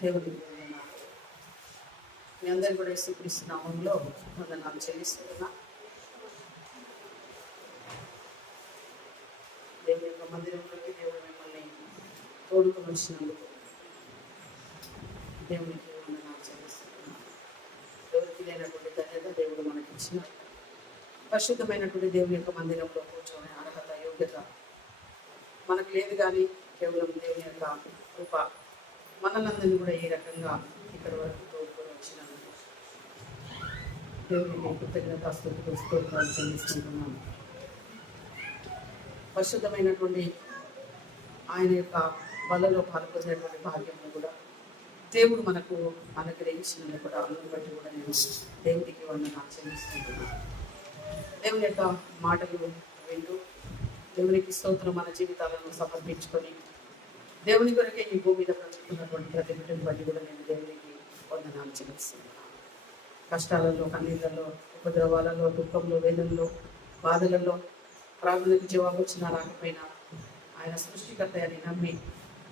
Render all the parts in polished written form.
దేవుడి మీ అందరు కూడా యేసుక్రీస్తు నామములో వందనాలు చెల్లిస్తున్నా. దేవుడి యొక్క మందిరంలోకి దేవుడు మిమ్మల్ని తోడుకొని వచ్చినందుకు దేవునికి వందనాలు చెల్లిస్తున్నా. ఎవరికి లేనటువంటి ధన్యత దేవుడు మనకి ఇచ్చిన పరిశుద్ధమైనటువంటి దేవుని యొక్క మందిరంలో కూర్చొని అర్హత యోగ్యత మనకు లేదు, కానీ కేవలం దేవుని యొక్క కృప మనలందరినీ కూడా ఈ రకంగా ఇక్కడ వరకు తోడుకొని వచ్చినందుకు దేవునికి కృతజ్ఞతాస్తుతులు స్తోత్రాలు చెల్లిస్తుంటున్నాను. పరిశుద్ధమైనటువంటి ఆయన యొక్క బలలో పాల్పొందేటువంటి భాగ్యంలో కూడా దేవుడు మనకు అనుగ్రహించినందుకు కూడా అందుని బట్టి కూడా నేను దేవుడికి వందనాలు చెల్లిస్తుంటున్నాను. దేవుని యొక్క మాటలు వింటూ దేవునికి స్తోత్రం మన జీవితాలను సమర్పించుకొని దేవుని కొరకే ఈ భూమి మీద బ్రతుకుతున్నటువంటి ప్రతి బిడ్డను బట్టి కూడా నేను దేవునికి వందనాలు చెల్లిస్తున్నాను. కష్టాలలో, కన్నీళ్ళలో, ఉపద్రవాలలో, దుఃఖంలో, వేదనలో, బాధలలో ప్రార్థనకు జవాబు వచ్చినా రాకపోయినా ఆయన సృష్టికర్త అని నమ్మి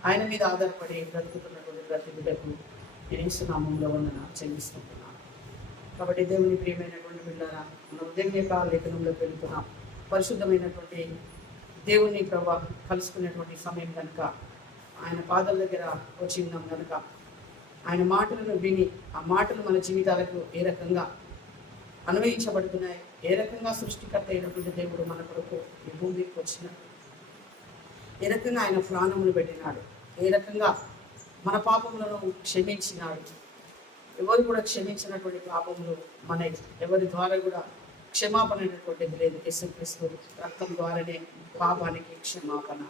ఆయన మీద ఆధారపడి బ్రతుకుతున్నటువంటి ప్రతి బిడ్డకు నేను యేసునామములో వందనాలు చెల్లిస్తున్నాను. కాబట్టి దేవుని ప్రియమైనటువంటి బిడ్డలారా, మనం దేవుని యొక్క లేఖనంలోకి వెళుతున్నాం. పరిశుద్ధమైనటువంటి దేవుని ప్రభావ కలుసుకునేటువంటి సమయం కనుక ఆయన పాదాల దగ్గర వచ్చి ఉన్నాం కనుక ఆయన మాటలను విని ఆ మాటలు మన జీవితాలకు ఏ రకంగా అన్వయించబడుతున్నాయి, ఏ రకంగా సృష్టికర్త అయినటువంటి దేవుడు మన కొరకు ఈ భూమికి వచ్చినాడు, ఏ రకంగా ఆయన ప్రాణములు పెట్టినాడు, ఏ రకంగా మన పాపములను క్షమించినాడు. ఎవరు కూడా క్షమించినటువంటి పాపములు మన ఎవరి ద్వారా కూడా క్షమాపణ అనేటువంటిది లేదు. యేసుక్రీస్తు రక్తం ద్వారానే పాపానికి క్షమాపణ.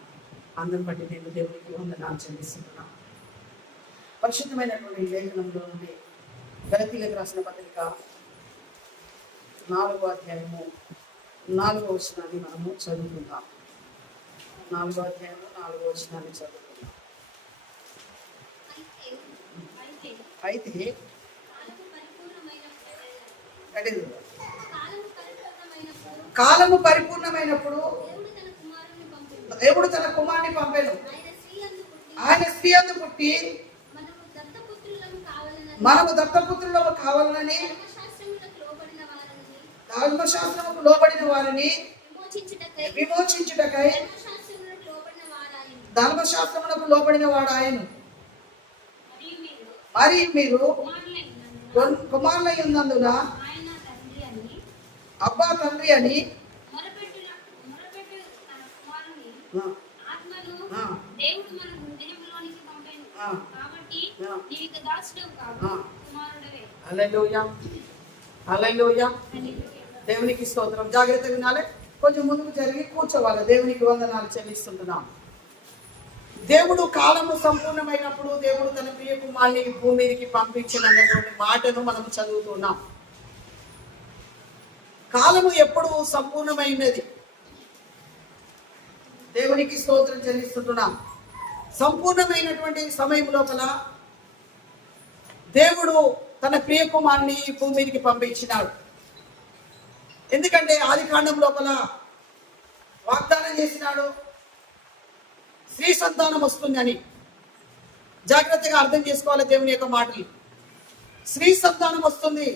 అందరిని బట్టి నేను దేవునికి వందనాలు చెల్లిస్తున్నాను. పరిశుద్ధమైనటువంటి లేఖనంలో నుండి గలతీయులకు రాసిన పత్రిక 4వ అధ్యాయము 4వ వచనాన్ని మనము చదువుకుందాం. 4వ అధ్యాయము 4వ వచనాన్ని చదువుకుందాం. అయితే కాలము పరిపూర్ణమైనప్పుడు దేవుడు తన కుమారుని పంపెను. ఆయన స్త్రీ యందు పుట్టి మనము దత్తపుత్రులము కావాలని ధర్మశాస్త్రముకు లోబడిన వారిని విమోచించుటకై ధర్మశాస్త్రమునకు లోబడిన వాడు ఆయన. మరి మీరు కుమారులై ఉన్నందున అబ్బా తండ్రి అని దేవునికి స్తోత్రం. జాగ్రత్త వినాలి, కొంచెం ముందుకు జరిగి కూర్చోవాలి. దేవునికి వందనాలు చెల్లిస్తుంటున్నాం. దేవుడు కాలము సంపూర్ణమైనప్పుడు దేవుడు తన ప్రియ కుమారుని భూమి మీదకి పంపించినటువంటి మాటను మనం చదువుతున్నాం. కాలము ఎప్పుడు సంపూర్ణమైనది? దేవునికి స్తోత్రం చెల్లిస్తుంటున్నాం. సంపూర్ణమైనటువంటి సమయం లోపల దేవుడు తన ప్రియ కుమారుని భూమి మీదకి పంపించినాడు. ఎందుకంటే ఆది కాండం లోపల వాగ్దానం చేసినాడు, స్త్రీ సంతానం వస్తుందని. జాగ్రత్తగా అర్థం చేసుకోవాలి దేవుని యొక్క మాటలు. స్త్రీ సంతానం వస్తుంది,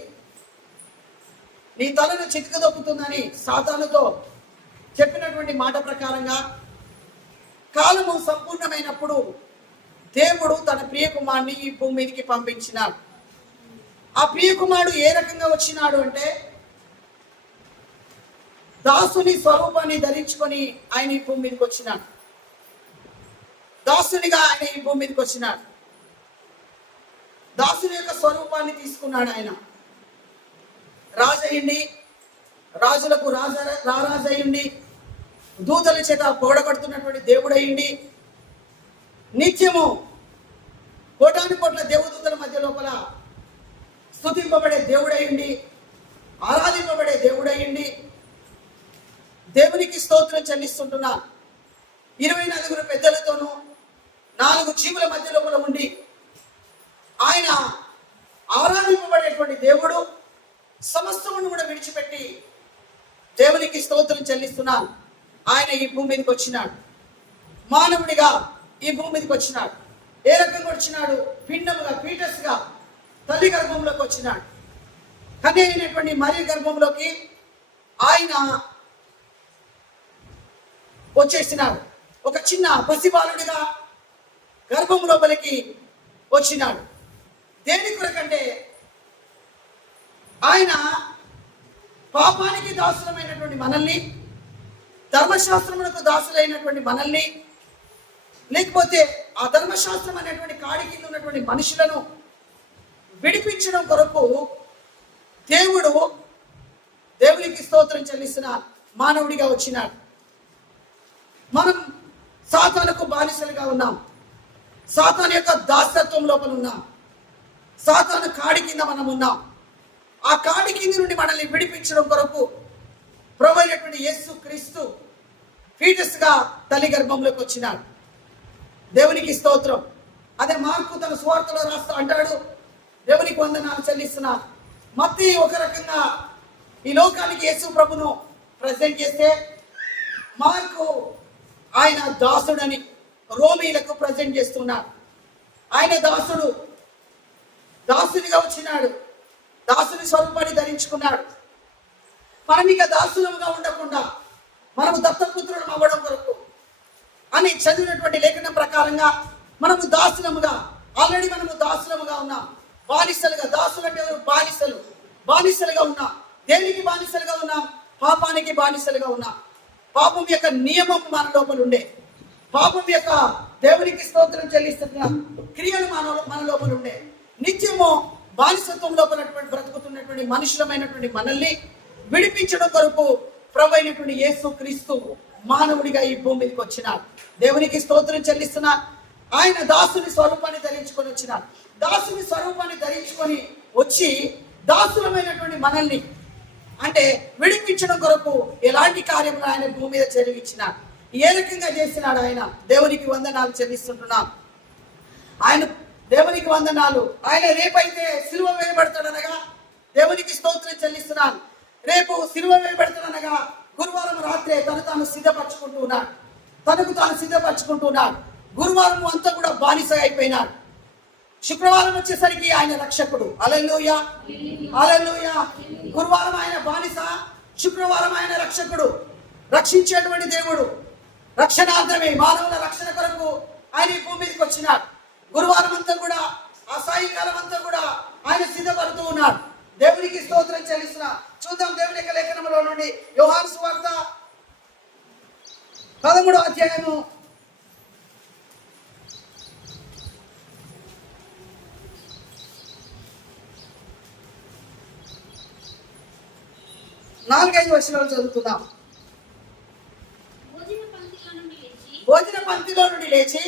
నీ తలను చితికదొక్కుతుందని సాతానుతో చెప్పినటువంటి మాట ప్రకారంగా కాలము సంపూర్ణమైనప్పుడు దేవుడు తన ప్రియ కుమారుని ఈ భూమి మీదకి పంపించినాడు. ఆ ప్రియ కుమారుడు ఏ రకంగా వచ్చినాడు అంటే, దాసుని స్వరూపాన్ని ధరించుకొని ఆయన ఈ భూమి మీదకి వచ్చినాడు. దాసునిగా ఆయన ఈ భూమి మీదకి వచ్చినాడు. దాసుని యొక్క స్వరూపాన్ని తీసుకున్నాడు. ఆయన రాజయ్యండి, రాజులకు రారాజయ్యండి, దూతల చేత పొగడబడుతున్నటువంటి దేవుడయ్యండి, నిత్యము కోటాను కోట్ల దేవదూతల మధ్య లోపల స్తుతింపబడే దేవుడయ్యండి, ఆరాధింపబడే దేవుడయ్యండి. దేవునికి స్తోత్రం చెల్లిస్తుంటున్నా. 24 పెద్దలతోనూ 4 జీవుల మధ్య లోపల ఉండి ఆయన ఆరాధింపబడేటువంటి దేవుడు సమస్తమును కూడా విడిచిపెట్టి దేవుని దేవునికి స్తోత్రం చెల్లిస్తున్నాను. ఆయన ఈ భూమి మీదకి వచ్చినాడు, మానవుడిగా ఈ భూమి మీదకి వచ్చినాడు. ఏ రకంగా వచ్చినాడు? పిండముగా, ఫీటస్గా తల్లి గర్భంలోకి వచ్చినాడు. కన్య అయినటువంటి మరియ గర్భంలోకి ఆయన వచ్చేసినాడు. ఒక చిన్న పసిబాలుడిగా గర్భం లోపలికి వచ్చినాడు. దేని కొరకంటే ఆయన పాపానికి దాసులమైనటువంటి మనల్ని, ధర్మశాస్త్రములకు దాసులైనటువంటి మనల్ని, లేకపోతే ఆ ధర్మశాస్త్రం అనేటువంటి కాడి కింద ఉన్నటువంటి మనుషులను విడిపించడం కొరకు దేవునికి స్తోత్రం చెల్లిస్తున్న మానవుడిగా వచ్చినాడు. మనం సాతానుకు బానిసలుగా ఉన్నాం. సాతాను యొక్క దాసత్వం లోపల ఉన్నాం. సాతాను కాడి కింద మనం ఉన్నాం. ఆ కాడి కింద నుండి మనల్ని విడిపించడం కొరకు ప్రభు అయినటువంటి యేసు క్రీస్తు ఫీటస్గా తల్లి గర్భంలోకి వచ్చినాడు. దేవునికి స్తోత్రం. అదే మార్కు తన సువార్తలో రాస్తా అంటాడు, దేవునికి వందనాలు చెల్లిస్తున్నా. మత్తయి ఒక రకంగా ఈ లోకానికి యేసు ప్రభును ప్రజెంట్ చేస్తే, మార్కు ఆయన దాసుడని రోమీలకు ప్రజెంట్ చేస్తున్నాడు. ఆయన దాసునిగా వచ్చినాడు. దాసుని స్వరూపాన్ని ధరించుకున్నాడు. మనం ఇక దాసులముగా ఉండకుండా మనము దత్తపుత్రులం అవ్వడం కొరకు అని చదివినటువంటి లేఖనం ప్రకారంగా మనము దాసులముగా, ఆల్రెడీ మనము దాసులముగా ఉన్నాం. బానిసలుగా, దాసులు అంటే బానిసలుగా ఉన్నాం. దేనికి బానిసలుగా ఉన్నాం? పాపానికి బానిసలుగా ఉన్నాం. పాపం యొక్క నియమం మన లోపల ఉండే, పాపం యొక్క దేవునికి స్తోత్రం చెల్లిస్తున్న క్రియలు మన లోపల ఉండే, నిత్యము బానిసత్వం లోపల బ్రతుకుతున్నటువంటి మనుషులమైనటువంటి మనల్ని విడిపించడం కొరకు ప్రభు అయినటువంటి యేసు క్రీస్తు మానవుడిగా ఈ భూమి మీదకి వచ్చినాడు. దేవునికి స్తోత్రం చెల్లిస్తున్నా. ఆయన దాసుని స్వరూపాన్ని ధరించుకొని వచ్చినాడు. దాసుని స్వరూపాన్ని ధరించుకొని వచ్చి దాసులమైనటువంటి మనల్ని అంటే విడిపించడం కొరకు ఎలాంటి కార్యములు ఆయన భూమి మీద జరిగించినాడు, ఏ రకంగా చేసినాడు ఆయన. దేవునికి వందనాలు చెల్లిస్తుంటున్నాం. ఆయన దేవునికి వందనాలు. ఆయన రేపైతే సిలువ వేయబడతాడనగా దేవునికి స్తోత్రం చెల్లిస్తున్నాను. రేపు సిలువ వేయబడతాడనగా గురువారం రాత్రే తనకు తాను సిద్ధపరచుకుంటూ ఉన్నాడు. గురువారం అంతా కూడా బానిస అయిపోయినాడు. శుక్రవారం వచ్చేసరికి ఆయన రక్షకుడు. హల్లెలూయా, హల్లెలూయా. గురువారం ఆయన బానిస, శుక్రవారం ఆయన రక్షకుడు, రక్షించేటువంటి దేవుడు. రక్షణార్థమే, మానవుల రక్షణ కొరకు ఆయన ఈ భూమి మీదకి వచ్చినాడు. గురువారం అంతా కూడా, ఆ సాయంకాలం అంతా కూడా ఆయన సిద్ధపడుతూ ఉన్నాడు. దేవునికి స్తోత్రం చెల్లిస్తున్నా. చూద్దాం దేవుని యొక్క లేఖనంలో నుండి యోహాను సువార్త 13వ అధ్యాయము 4-5 వచనాలు చదువుకుందాం. భోజన పంక్తిలో నుండి లేచి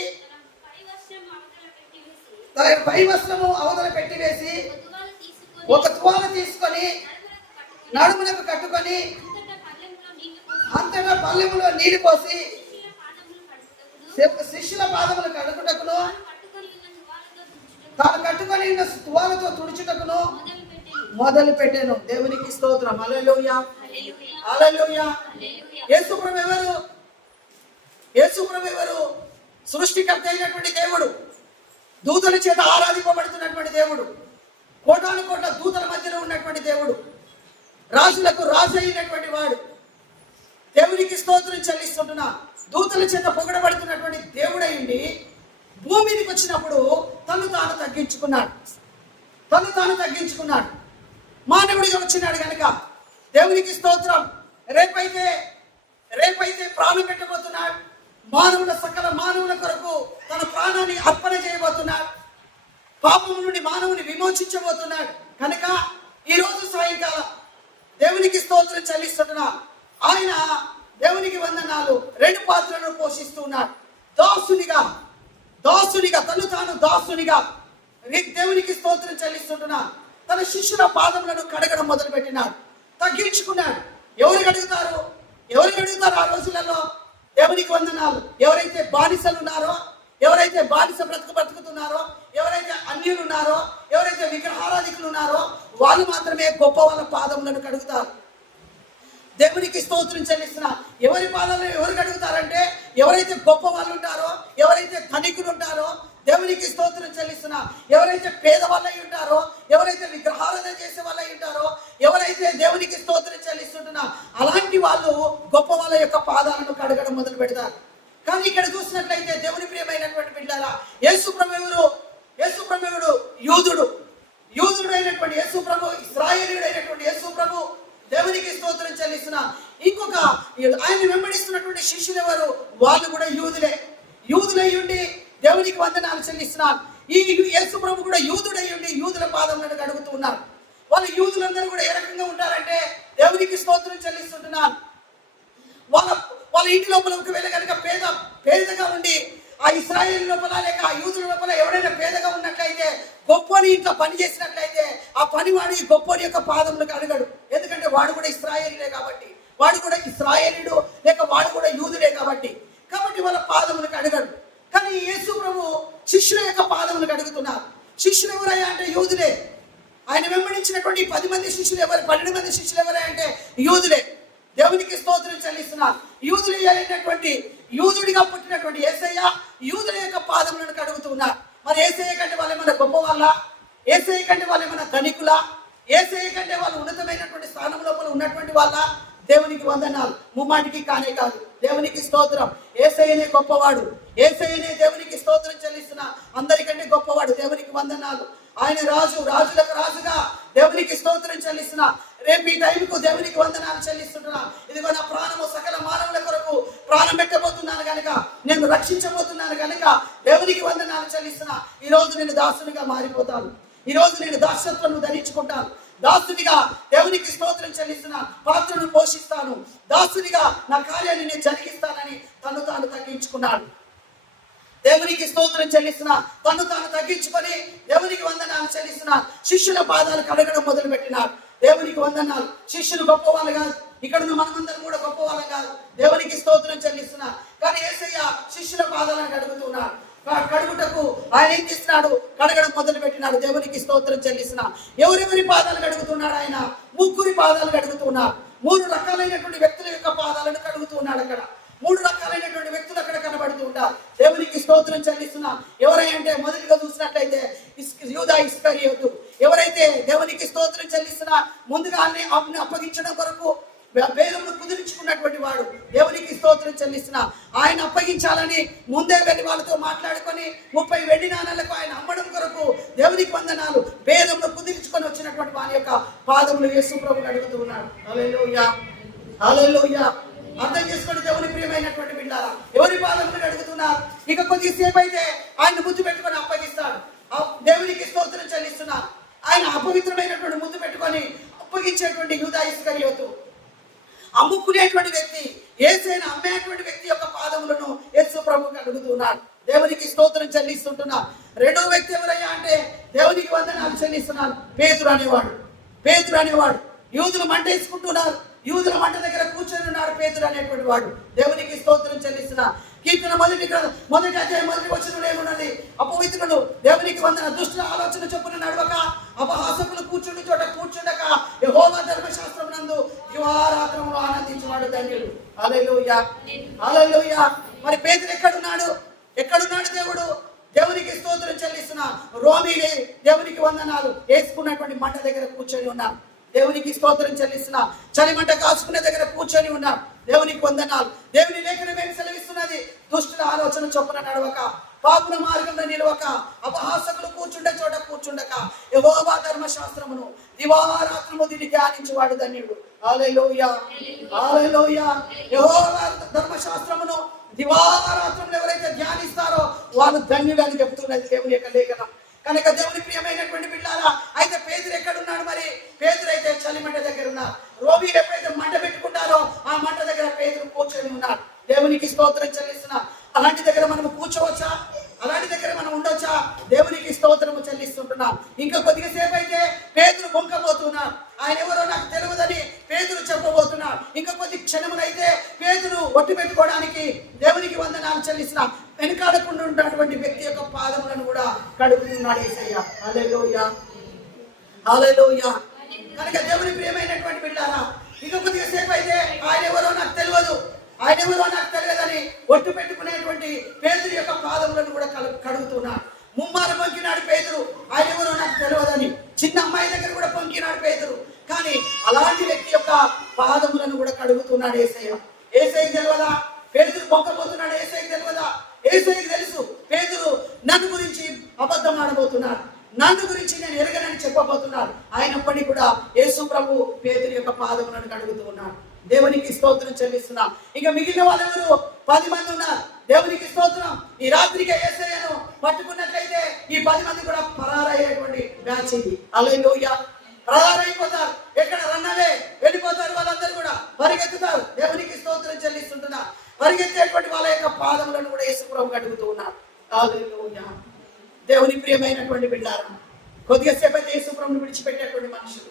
తన పై వస్త్రము అవతల పెట్టివేసి ఒక తువాలు తీసుకొని నడుమునకు కట్టుకొని అంతటా పల్లెములో నీళ్లు పోసి శిష్యుల పాదములు కడుగుటకును తాను కట్టుకొని ఉన్న తువాలతో తుడుచుటకును మొదలు పెట్టాను. దేవునికి స్తోత్రం. హల్లెలూయా, హల్లెలూయా. యేసు ప్రభు ఎవరు? సృష్టికర్త అయినటువంటి దేవుడు, దూతల చేత ఆరాధింపబడుతున్నటువంటి దేవుడు, కోటాను కోట్ల దూతల మధ్యలో ఉన్నటువంటి దేవుడు, రాజులకు రాజు అయినటువంటి వాడు. దేవునికి స్తోత్రం చెల్లిస్తుంటున్నా. దూతల చేత పొగడబడుతున్నటువంటి దేవుడైంది భూమి మీదకి వచ్చినప్పుడు తను తాను తగ్గించుకున్నాడు. మానవుడిగా వచ్చినాడు కనుక దేవునికి స్తోత్రం. రేపైతే ప్రాణం పెట్టబోతున్నాడు. సకల మానవుల కొరకు తన ప్రాణాన్ని అర్పణ చేయబోతున్నాడు. పాపం నుండి మానవుని విమోచించబోతున్నాడు కనుక ఈ రోజు సాయంకాలం దేవునికి స్తోత్రం చెల్లిస్తున్నా. ఆయన దేవునికి వందనాలు 2 పాత్రలను పోషిస్తున్నాడు. దాసునిగా తను తాను దాసునిగా దేవునికి స్తోత్రం చెల్లిస్తుంటున్నా. తన శిష్యుల పాదములను కడగడం మొదలుపెట్టినాడు, తగ్గించుకున్నాడు. ఎవరికి అడుగుతారు ఆ రోజులలో? దేవునికి వందనాలు. ఎవరైతే బానిసలు ఉన్నారో, ఎవరైతే బానిస బ్రతుకుతున్నారో, ఎవరైతే అన్యులు ఉన్నారో, ఎవరైతే విగ్రహారాధికులు ఉన్నారో వాళ్ళు మాత్రమే గొప్ప వాళ్ళ పాదములను కడుగుతారు. దేవునికి స్తోత్రం చెల్లిస్తున్నా. ఎవరి పాదాలను ఎవరు కడుగుతారంటే ఎవరైతే గొప్ప వాళ్ళు ఉంటారో, ఎవరైతే ధనికులు ఉంటారో దేవునికి స్తోత్రం చెల్లిస్తున్నా. ఎవరైతే పేదవాళ్ళు అయి ఉంటారో, ఎవరైతే విగ్రహారాధన చేసే వాళ్ళు అయి ఉంటారో, ఎవరైతే దేవునికి స్తోత్రం చెల్లిస్తుంటున్నా అలాంటి వాళ్ళు గొప్ప వాళ్ళ యొక్క పాదాలను కడగడం మొదలు పెడతారు. కానీ ఇక్కడ చూసినట్లయితే దేవుని ప్రియమైనటువంటి బిడ్డలారా, యేసు ప్రభువుడు యూదుడు అయినటువంటి యేసు ప్రభు, ఇశ్రాయేలీయుడు అయినటువంటి యేసు ప్రభు దేవునికి స్తోత్రం చెల్లిస్తున్నా. ఇంకొక ఆయన వెంబడిస్తున్నటువంటి శిష్యులు ఎవరు? వాళ్ళు కూడా యూదులై ఉండి దేవునికి వందనాలు చెల్లిస్తున్నారు. ఈ యేసు ప్రభు కూడా యూదుడై ఉండి యూదుల పాదములను కడుగుతూ ఉన్నారు. వాళ్ళు యూదులందరూ కూడా ఏ రకంగా ఉంటారంటే దేవునికి స్తోత్రం చెల్లిస్తుంటున్నారు. వాళ్ళ ఇంటి లోపల ఒకవేళ కనుక పేదగా ఉండి ఆ ఇశ్రాయేలు లోపల లేక ఆ యూదుల లోపల ఎవరైనా పేదగా ఉన్నట్లయితే, గొప్పని ఇంట్లో పని చేసినట్లయితే ఆ పనివాడు ఈ గొప్పని యొక్క పాదములకు అడగడు. ఎందుకంటే వాడు కూడా ఇశ్రాయేలీలే కాబట్టి, వాడు కూడా ఇశ్రాయేలీయుడు లేక వాడు కూడా యూదులే కాబట్టి వాళ్ళ పాదములకు అడగడు. కానీ యేసు ప్రభు శిష్యుల యొక్క పాదములకు అడుగుతున్నారు. శిష్యులు ఎవరయ్యా అంటే యూదులే. ఆయన వెంబడించినటువంటి 10 మంది శిష్యులు ఎవరు? 12 మంది శిష్యులు ఎవరయ్యా అంటే యూదులే. దేవునికి స్తోత్రం చెల్లిస్తున్నారు. యూదుడిగా పుట్టినటువంటి యేసయ్య యూదుల యొక్క పాదములను కడుగుతున్నారు. మరి యేసయ్య కంటే వాళ్ళు ఏమైనా గొప్ప వాళ్ళ? యేసయ్య కంటే వాళ్ళు ఏమైనా ధనికులా? యేసయ్య కంటే వాళ్ళు ఉన్నతమైనటువంటి స్థానం లోపల ఉన్నటువంటి వాళ్ళ? దేవునికి వందనాలు. ముమ్మాటికి కానే కాదు. దేవునికి స్తోత్రం. యేసయ్యనే గొప్పవాడు. యేసయ్యనే దేవునికి స్తోత్రం చెల్లిస్తున్నా. అందరికంటే గొప్పవాడు. దేవునికి వందనాలు. ఆయన రాజులకు రాజుగా దేవునికి స్తోత్రం చెల్లిస్తున్నా. రేపు ఈ టైంకు దేవునికి వందనాలు చెల్లిస్తుంటున్నా. ఇదిగో నా ప్రాణము సకల మానవుల కొరకు ప్రాణం పెట్టబోతున్నాను కనుక, నేను రక్షించబోతున్నాను కనుక దేవునికి వందనాలు చెల్లిస్తున్నా. ఈ రోజు నేను దాసునిగా మారిపోతాను. ఈ రోజు నేను దాసత్వం ధరించుకుంటాను. దాసునిగా దేవునికి స్తోత్రం చెల్లిస్తున్నా. పాత్రను పోషిస్తాను. దాసునిగా నా కార్యాన్ని నేను జరిగిస్తానని తను తాను తగ్గించుకున్నాడు. దేవునికి స్తోత్రం చెల్లిస్తున్నా. తను తాను తగ్గించుకొని దేవునికి వందనాలు చెల్లిస్తున్నా. శిష్యుల పాదాలు కడగడం మొదలు పెట్టినారు. దేవునికి వందనాలు. శిష్యులు గొప్పవాళ్ళు కాదు. ఇక్కడ మనమందరం కూడా గొప్పవాళ్ళం కాదు. దేవునికి స్తోత్రం చెల్లిస్తున్నా. కానీ యేసయ్య శిష్యుల పాదాలను కడుగుతున్నాడు. కడుగుటకు ఆయన ఏం చేస్తున్నాడు? కడగడం మొదలు పెట్టినాడు. దేవునికి స్తోత్రం చెల్లిస్తున్నా. ఎవరెవరి పాదాలు కడుగుతున్నాడు? ఆయన 3 పాదాలు కడుగుతున్నాడు. 3 రకాలైనటువంటి వ్యక్తుల యొక్క పాదాలను కడుగుతున్నాడు. అక్కడ 3 రకాలైనటువంటి వ్యక్తులు అక్కడ కనబడుతూ ఉంటారు. దేవునికి స్తోత్రం చెల్లిస్తున్నా. ఎవరైతే మొదటిగా చూసినట్లయితే యూదా ఇస్కరియోతు, ఎవరైతే దేవునికి స్తోత్రం చెల్లిస్తున్నా ముందుగా అన్ని అప్పగించడం కొరకు వేదమును కుదిరించుకున్నటువంటి వాడు. దేవునికి స్తోత్రం చెల్లిస్తున్నా. ఆయన అప్పగించాలని ముందే వెళ్ళి వాళ్ళతో మాట్లాడుకొని 30 వెండి నాణాలకు ఆయన అమ్మడం కొరకు దేవునికి వందనాలు వేదమును కుదిరించుకొని వచ్చినటువంటి వారి యొక్క పాదములు యేసు ప్రభువు అడుగుతూ ఉన్నాడు. హల్లెలూయా, హల్లెలూయా. అర్థం చేసుకోండి దేవుని ప్రియమైనటువంటి బిడ్డలారా, ఎవరి పాదములు అడుగుతున్నారు? ఇక కొద్దిసేపు అయితే ఆయన ముద్దు పెట్టుకొని అప్పగిస్తాడు. దేవునికి స్తోత్రం చెల్లిస్తున్నారు. ఆయన అపవిత్రమైనటువంటి ముద్దు పెట్టుకొని అప్పగించేటువంటి యూదా ఇస్కరియోతు, అమ్ముకునేటువంటి వ్యక్తి, యేసయ్యను అమ్మేటువంటి వ్యక్తి యొక్క పాదములను యేసు ప్రభువుకి అడుగుతున్నారు. దేవునికి స్తోత్రం చెల్లిస్తుంటున్నారు. రెండో వ్యక్తి ఎవరయ్యా అంటే దేవునికి వందనాలు చెల్లిస్తున్నారు. పేతురు అనేవాడు. యూదులు మంట వేసుకుంటున్నారు. యూదుల మంట దగ్గర కూర్చొని ఉన్నాడు పేతురు అనేటువంటి వాడు. దేవునికి స్తోత్రం చెల్లిస్తున్నా. కీర్తన మొదటి అధ్యాయం 1వ వచనంలో ఏమున్నది? అపవిత్రులు దేవునికి వందన దుష్టుల ఆలోచన చొప్పున నడవక, అపహాసకులు కూర్చుండి చోట కూర్చుండక, యెహోవా ధర్మశాస్త్రమునందు దివారాత్రములు ఆనందించువాడు ధన్యుడు. హల్లెలూయా, హల్లెలూయా. మరి పేతురు ఎక్కడున్నాడు? దేవుడు? దేవునికి స్తోత్రం చెల్లిస్తున్నా. రోమీలే దేవునికి వందనాలు వేసుకున్నటువంటి మంట దగ్గర కూర్చొని ఉన్నారు. దేవునికి స్తోత్రం చెల్లిస్తున్నా. చలిమంట కాచుకునే దగ్గర కూర్చొని ఉన్నారు. దేవునికి వందనాలు. దేవుని లేఖనం ఏమి సెలవిస్తున్నది? దుష్టుల ఆలోచన చొప్పున నడవక, పాపుల మార్గంలో నిలవక, అపహాసకులు కూర్చుండే చోట కూర్చుండక, యెహోవా ధర్మశాస్త్రమును దివారాత్రము దీన్ని ధ్యానించువాడు ధన్యుడు. హల్లెలూయా, హల్లెలూయా. యెహోవా ధర్మశాస్త్రమును దివారాత్రములు ఎవరైతే ధ్యానిస్తారో వాళ్ళు ధన్యుడు అని చెప్తున్నది దేవుని యొక్క లేఖనం. కనుక దేవుని ప్రియమైనటువంటి బిడ్డలారా, అయితే పేతురు ఎక్కడున్నాడు? మరి పేతురు అయితే చలిమంట దగ్గర ఉన్నారు. రోమీలు ఎప్పుడైతే మంట పెట్టుకుంటారో ఆ మంట దగ్గర పేతురు కూర్చొని ఉన్నాడు. దేవునికి స్తోత్రం చెల్లిస్తున్నా. అలాంటి దగ్గర మనం కూర్చోవచ్చా? అలాంటి దగ్గర మనం ఉండొచ్చా? దేవునికి స్తోత్రము చెల్లిస్తుంటున్నాం. ఇంకా కొద్దిగా సేపు అయితే పేతురు బొంకబోతున్నాడు. ఆయన ఎవరో నాకు తెలియదని పేతురు చెప్పబోతున్నాడు. ఇంకా కొద్ది క్షణములైతే పేతురు ఒట్టు పెట్టుకోవడానికి దేవునికి వందనాలు చెల్లిస్తున్నా. వెనుకాడకుండా ఉన్నటువంటి వ్యక్తి యొక్క పాదములను కూడా కడుగుతున్నాడు యేసయ్య. హల్లెలూయా, హల్లెలూయా. కనుక దేవుని ప్రియమైనటువంటి బిడ్డలారా, ఇక కొద్దిగా సేపు అయితే ఆయన ఎవరో నాకు తెలియదు అని ఒట్టు పెట్టుకునేటువంటి పేతురు యొక్క పాదములను కూడా కడుగుతున్నాడు. ముమ్మారు పొంకినాడు పేతురు, ఆయన ఎవరో నాకు తెలియదని. చిన్న అమ్మాయి దగ్గర కూడా పొంకినాడు పేతురు, కానీ అలాంటి వ్యక్తి యొక్క పాదములను కూడా కడుగుతున్నాడు యేసయ్య. యేసయ్యకి తెలియదా పేతురు పొంకపోతున్నాడు? యేసయ్యకి తెలియదా? యేసయ్యకి తెలుసు పేతురు నన్ను గురించి అబద్ధం ఆడబోతున్నాడు, నన్ను గురించి నేను ఎరగనని చెప్పబోతున్నాడు. అయినప్పటికీ కూడా యేసు ప్రభు పేతురు యొక్క పాదములను కడుగుతూ ఉన్నాడు. దేవునికి స్తోత్రం చెల్లిస్తున్నా. ఇక మిగిలిన వాళ్ళెవరు? 10 మంది ఉన్నారు. దేవునికి స్తోత్రం. ఈ రాత్రికి యేసయ్యను పట్టుకున్నట్లయితే ఈ 10 మంది కూడా పరారయ్యేటువంటి బ్యాచ్ ఇది. హల్లెలూయా. పరారైపోతారు, ఎక్కడ రన్నవే వెళ్ళిపోతారు, వాళ్ళందరూ కూడా పరిగెత్తుతారు. దేవునికి స్తోత్రం చెల్లిస్తుంటున్నా. పరిగెత్తేటువంటి వాళ్ళ యొక్క పాదములను కూడా యేసు ప్రభు కడుగుతూ ఉన్నారు. హల్లెలూయా. దేవుని ప్రియమైనటువంటి బిడ్డారా, కొద్దిగా సేపు అయితే యేసు ప్రభువును విడిచిపెట్టేటువంటి మనుషులు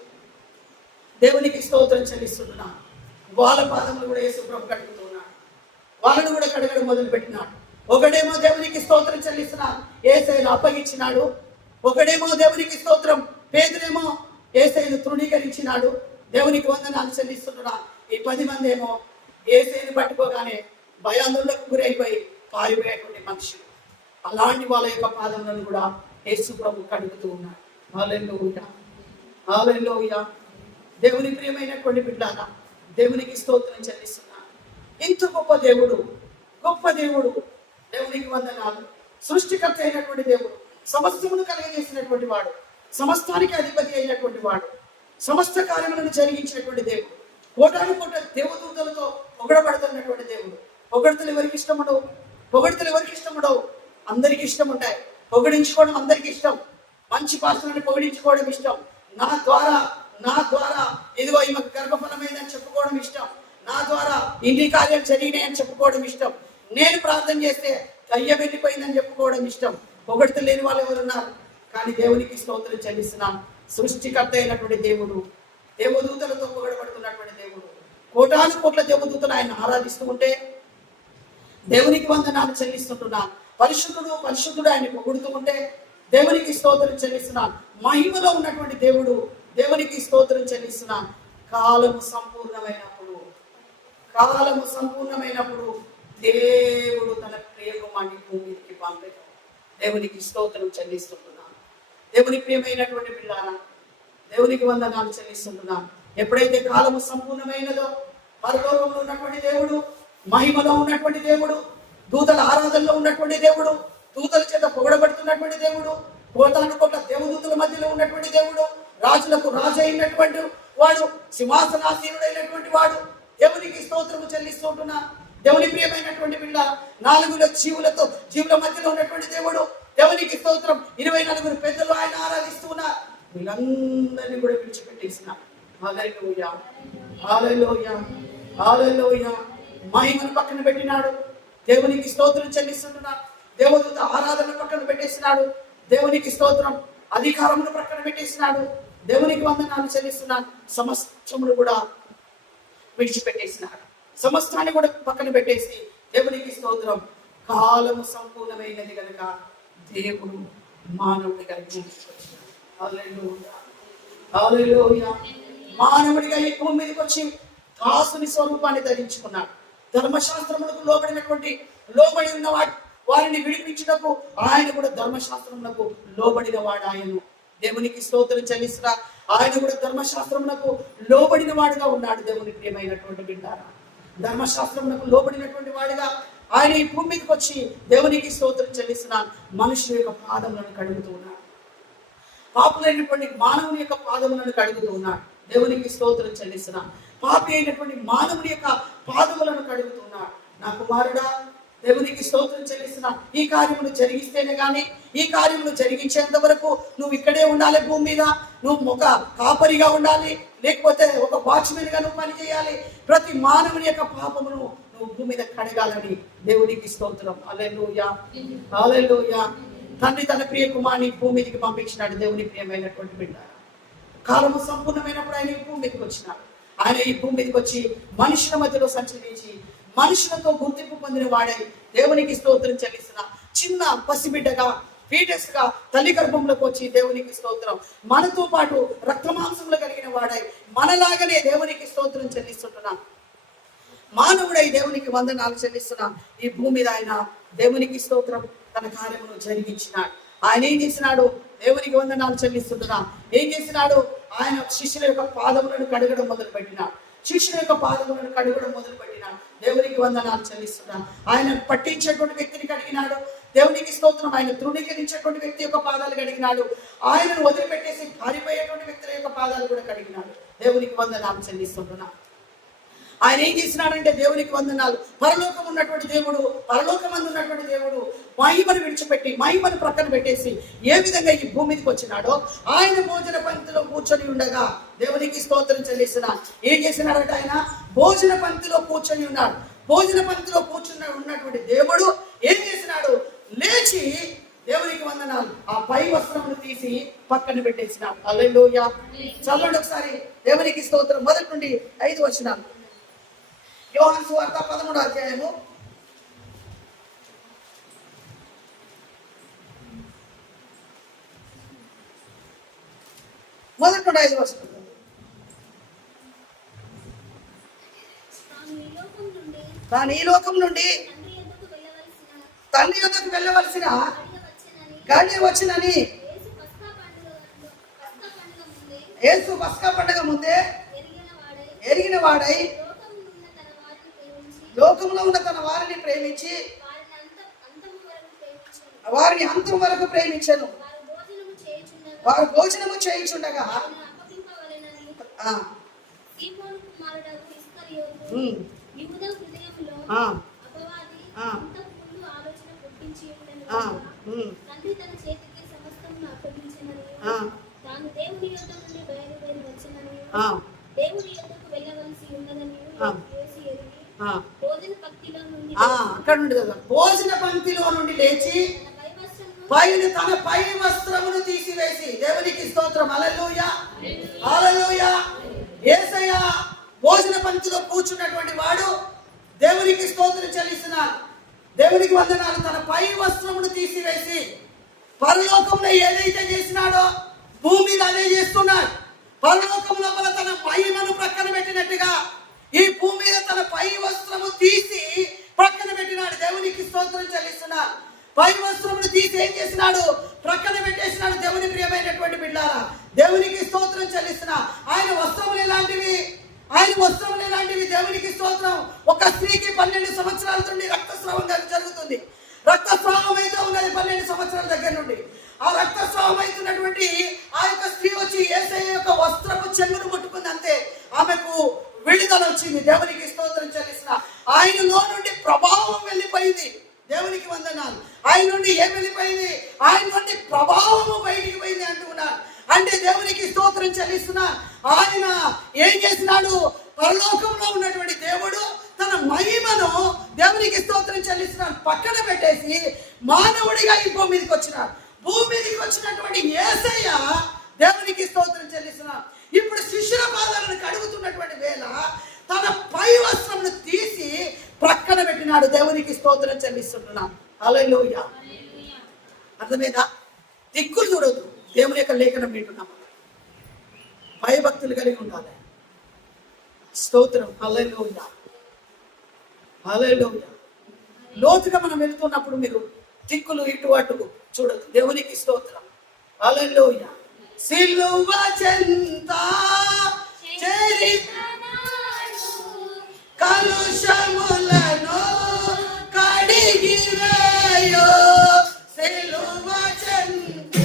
దేవునికి స్తోత్రం చెల్లిస్తున్నాడు. వాళ్ళ పాదములు కూడా యేసు ప్రభు కడుగుతూ ఉన్నాడు. వాళ్ళను కూడా కడగడం మొదలు పెట్టినాడు. ఒకడేమో దేవునికి స్తోత్రం చెల్లిస్తున్నాడు, యేసయ్యను అప్పగించినాడు. ఒకడేమో దేవునికి స్తోత్రం, పేతురేమో యేసయ్యను తృణీకరించినాడు. దేవునికి వందనాలు చెల్లిస్తున్నాడు. ఈ 10 మంది ఏమో యేసయ్యను పట్టుకోగానే భయాందోళనకు గురైపోయి పారిపోయేటువంటి మనుషులు. అలాంటి వాళ్ళ యొక్క పాదములను కూడా యేసు ప్రభు కడుగుతూ ఉన్నాడు. హల్లెలూయా, హల్లెలూయా. దేవుని ప్రియమైనటువంటి బిడ్డలారా, దేవునికి స్తోత్రం చెల్లిస్తున్నాను. ఇంత గొప్ప దేవుడు, గొప్ప దేవుడు, దేవునికి వందనాలు. సృష్టికర్త అయినటువంటి దేవుడు, సమస్తమును కలిగజేసినటువంటి వాడు, సమస్తానికి అధిపతి అయినటువంటి వాడు, సమస్త కార్యములను జరిగించినటువంటి దేవుడు, కోటాను కోట దేవదూతలతో పొగడబడుతున్నటువంటి దేవుడు. పొగడతలు ఎవరికి ఇష్టముడవు? అందరికి ఇష్టం ఉంటాయి. పొగిడించుకోవడం అందరికి ఇష్టం. మంచి పాత్రలను పొగిడించుకోవడం ఇష్టం. నా ద్వారా ఇదిగో ఈమెకు గర్భఫలమైందని చెప్పుకోవడం ఇష్టం. నా ద్వారా ఇన్ని కార్యాలు జరిగినాయని చెప్పుకోవడం ఇష్టం. నేను ప్రార్థన చేస్తే కయ్య వెళ్ళిపోయిందని చెప్పుకోవడం ఇష్టం. పొగడుతూ లేని వాళ్ళు ఎవరున్నారు? కానీ దేవునికి స్తోత్రం చెల్లిస్తున్నాం. సృష్టికర్త అయినటువంటి దేవుడు, దేవదూతలతో పొగడబడుతున్నటువంటి దేవుడు, కోటాను కోట్ల దేవదూతలు ఆయన ఆరాధిస్తూ ఉంటే దేవునికి వందనాలు చెల్లిస్తుంటున్నాను. పరిశుద్ధుడు ఆయన పొగుడుతూ ఉంటే దేవునికి స్తోత్రం చెల్లిస్తున్నాను. మహిమలో ఉన్నటువంటి దేవుడు, దేవునికి స్తోత్రం చెల్లిస్తున్నాను. కాలము సంపూర్ణమైనప్పుడు దేవుడు తన ప్రియకుమారుని భూమికి పంపేట. దేవునికి స్తోత్రం చెల్లిస్తుంటున్నాను. దేవుని ప్రియమైనటువంటి పిల్లారా, దేవునికి వందనాలు చెల్లిస్తుంటున్నాను. ఎప్పుడైతే కాలము సంపూర్ణమైనదో, పరలోకంలో ఉన్నటువంటి దేవుడు, మహిమలో ఉన్నటువంటి దేవుడు, దూతల ఆరాధనలో ఉన్నటువంటి దేవుడు, దూతల చేత పొగడబడుతున్నటువంటి దేవుడు, కోటాను కోట్ల దేవదూతల మధ్యలో ఉన్నటువంటి దేవుడు, రాజులకు రాజు అయినటువంటి వాడు, సింహాసనాసీనుడైనటువంటి వాడు, దేవునికి స్తోత్రము చెల్లిస్తుంటున్నా. దేవుని ప్రియమైనటువంటి బిడ్డ, 4 జీవుల మధ్యలో ఉన్నటువంటి దేవుడు, దేవునికి స్తోత్రం. 24 పెద్దలు ఆయన ఆరాధిస్తున్నారు. వీళ్ళందరినీ కూడా విడిచిపెట్టేసిన. హల్లెలూయా, హల్లెలూయా, హల్లెలూయా. మహిమను పక్కన పెట్టినాడు. దేవునికి స్తోత్రం చెల్లిస్తున్నా. దేవదూత ఆరాధన పక్కన పెట్టేసినాడు. దేవునికి స్తోత్రం. అధికారమును పక్కన పెట్టేసినాడు. దేవునికి వందనాలు చెల్లిస్తున్నాడు. సమస్తమును కూడా విడిచిపెట్టేసినాడు. సమస్తాన్ని కూడా పక్కన పెట్టేసి దేవునికి స్తోత్రం. కాలము సంపూర్ణమైనది కనుక దేవుడు మానవుడిగా జీవించుకొచ్చినాడు. హల్లెలూయా, హల్లెలూయా. మానవుడిగా ఈ భూమి మీదకి వచ్చి దాసుని స్వరూపాన్ని ధరించుకున్నాడు. ధర్మశాస్త్రములకు లోబడి ఉన్న వారిని విడిపించుటకు ఆయన కూడా ధర్మశాస్త్రములకు లోబడిన వాడు. ఆయన దేవునికి స్తోత్రం చెల్లిస్తున్నా. ఆయన కూడా ధర్మశాస్త్రములకు లోబడిన వాడుగా ఉన్నాడు. దేవుని ప్రియమైనటువంటి బిడ్డారా, ధర్మశాస్త్రములకు లోబడినటువంటి వాడిగా ఆయన ఈ భూమి మీదకి వచ్చి దేవునికి స్తోత్రం చెల్లిస్తున్నాను. మనుషుల యొక్క పాదములను కడుగుతూ ఉన్నాడు. పాపులైనటువంటి మానవుని యొక్క పాదములను కడుగుతూ ఉన్నాడు. దేవునికి స్తోత్రం చెల్లిస్తున్నాను. పాపి అయినటువంటి మానవుని యొక్క పాదములను కడుగుతున్నాడు. నా కుమారుడా, దేవునికి స్తోత్రం చెల్లిస్తున్నా. ఈ కార్యములు జరిగిస్తేనే కానీ, ఈ కార్యములు జరిగించేంత వరకు నువ్వు ఇక్కడే ఉండాలి భూమి మీద. నువ్వు ఒక కాపరిగా ఉండాలి, లేకపోతే ఒక వాచ్మెన్ గా నువ్వు పని చేయాలి. ప్రతి మానవుని యొక్క పాపమును నువ్వు భూమి మీద కడగాలని దేవునికి స్తోత్రం. హల్లెలూయా, హల్లెలూయా. తండ్రి తన ప్రియ కుమారుని భూమి మీదకి పంపించినాడు. దేవుని ప్రియమైనటువంటి బిడ్డ, కాలము సంపూర్ణమైనప్పుడు ఆయన ఈ భూమి మీదకి వచ్చినాడు. ఆయన ఈ భూమి మీదకి వచ్చి మనుషుల మధ్యలో సంచరించి మనుషులతో గుర్తింపు పొందిన వాడై దేవునికి స్తోత్రం చెల్లిస్తున్న చిన్న పసిబిడ్డగా ఫీటస్ గా తల్లి గర్భంలోకి వచ్చి దేవునికి స్తోత్రం మనతో పాటు రక్తమాంసంలో కలిగిన వాడై మనలాగనే దేవునికి స్తోత్రం చెల్లిస్తుంటున్నాం. మానవుడై దేవునికి వందనాలు చెల్లిస్తున్నా. ఈ భూమి మీద ఆయన దేవునికి స్తోత్రం తన కార్యమును జరిగించినాడు. ఆయన ఏం చేసినాడు? దేవునికి వందనాలు చెల్లిస్తున్నా. ఏం చేసినాడు? ఆయన శిష్యుల యొక్క పాదములను కడగడం మొదలు పెట్టినాడు. శిష్యుల యొక్క పాదములను కడగడం మొదలు పెట్టినాడు. దేవునికి వందనాలు చెల్లిస్తున్నా. ఆయన పట్టించేటువంటి వ్యక్తిని కడిగినాడు. దేవునికి స్తోత్రం. ఆయన తృణీకరించేటువంటి వ్యక్తి యొక్క పాదాలు కడిగినాడు. ఆయనను వదిలిపెట్టేసి పారిపోయేటువంటి వ్యక్తుల యొక్క పాదాలు కూడా కడిగినాడు. దేవునికి వందనాలు చెల్లిస్తున్నా. ఆయన ఏం చేసినాడంటే దేవునికి వందనాలు. పరలోకం ఉన్నటువంటి దేవుడు, పరలోకమందు ఉన్నటువంటి దేవుడు మహిమను విడిచిపెట్టి మహిమను ప్రక్కన పెట్టేసి ఏ విధంగా ఈ భూమి మీదకి వచ్చినాడో ఆయన భోజన పంక్తిలో కూర్చొని ఉండగా దేవునికి స్తోత్రం చెల్లిస్తున్నా. ఏం చేసినాడంటే ఆయన భోజన పంక్తిలో కూర్చొని ఉన్నాడు. భోజన పంక్తిలో ఉన్నటువంటి దేవుడు ఏం చేసినాడు? లేచి దేవునికి వందనాలు ఆ పై వస్త్రమును తీసి పక్కన పెట్టేసినాడు. హల్లెలూయా. చదవండి ఒకసారి దేవునికి స్తోత్రం. మొదటి నుండి 5 వచనాలు. యోహాను సువార్త 13వ అధ్యాయము 1 నుండి 5 వచనాలు. తాను ఈ లోకం నుండి తండ్రి యొద్దకు వెళ్ళవలసిన గడియ వచ్చినని యేసు పస్కా పండుగ ముందే ఎరిగిన వాడై లోకంలో ఉన్న తన వారిని ప్రేమించి వారిని అంతం వరకు ప్రేమించను. వారు భోజనము చేయించుండగా అక్కడ నుండి భోజన పంక్తిలో నుండి లేచి పైన తన పై వస్త్రమును తీసివేసి దేవునికి స్తోత్రం. హల్లెలూయా, హల్లెలూయా. యేసయ్య భోజన పంక్తిలో కూర్చున్నటువంటి వాడు దేవునికి స్తోత్రం చెల్లిస్తున్నాడు. దేవునికి వందనాలు. తన పై వస్త్రమును తీసివేసి పరలోకంలో ఏదైతే చేసినాడో భూమి మీద అదే చేస్తున్నాడు. పరలోకం లోపల తన మహిమను ప్రక్కన పెట్టినట్టుగా ఈ భూమి మీద తన పై వస్త్రము తీసి ప్రక్కన పెట్టినాడు. దేవునికి స్తోత్రం చెల్లిస్తున్నాడు. పై వస్త్రమును తీసి ఏం చేసినాడు? ప్రక్కన పెట్టేసినాడు. దేవుని ప్రియమైనటువంటి బిడ్డారా, దేవునికి స్తోత్రం చెల్లిస్తున్నా. ఆయన వస్త్రములు ఎలాంటివి? ఆయన వస్త్రములు ఎలాంటివి? దేవునికి స్తోత్రం. ఒక స్త్రీకి 12 సంవత్సరాల నుండి రక్తస్రావం జరుగుతుంది. రక్తస్రావం అయితే ఉన్నది 12 సంవత్సరాల దగ్గర నుండి. ఆ రక్తస్రావం అవుతున్నటువంటి ఆ యొక్క స్త్రీ వచ్చి యేసయ్య యొక్క వస్త్రపు చెంగును ముట్టుకుంది. అంతే, ఆమెకు విడుదల వచ్చింది. దేవునికి స్తోత్రం చెల్లిస్తున్నా. ఆయనలో నుండి ప్రభావం వెళ్ళిపోయింది. దేవునికి వందనాలు. ఆయన నుండి ఏం వెళ్ళిపోయింది? ఆయన నుండి ప్రభావము బయటికి పోయింది అంటున్నాడు. అంటే దేవునికి స్తోత్రం చెల్లిస్తున్నా. ఆయన ఏం చేసినాడు? పరలోకంలో ఉన్నటువంటి దేవుడు తన మహిమను దేవునికి స్తోత్రం చెల్లిస్తున్నాడు పక్కన పెట్టేసి మానవుడిగా ఈ భూమి మీదకి వచ్చినాడు. భూమి మీదకి వచ్చినటువంటి యేసయ్య దేవునికి స్తోత్రం చెల్లిస్తున్నాడు. ఇప్పుడు శిష్యుల పాదాలను కడుగుతున్నటువంటి వేళ తన పై వస్త్రమును తీసి ప్రక్కన పెట్టినాడు. దేవునికి స్తోత్రం చెల్లిస్తున్నాడు. హల్లెలూయా. అర్థమైందా? దిక్కులు చూడొద్దు. దేవుని యొక్క లేఖనం వింటున్నాం. భయభక్తులు కలిగి ఉండాలి. స్తోత్రం. హల్లెలూయా, హల్లెలూయా. లోతుగా మనం వెళ్తున్నప్పుడు మీరు దిక్కులు ఇటు అటు చూడదు. దేవునికి స్తోత్రం. హల్లెలూయా. సిలువ చెంత చేరి కలుషములను కడిగివేయో. సిలువ చెంత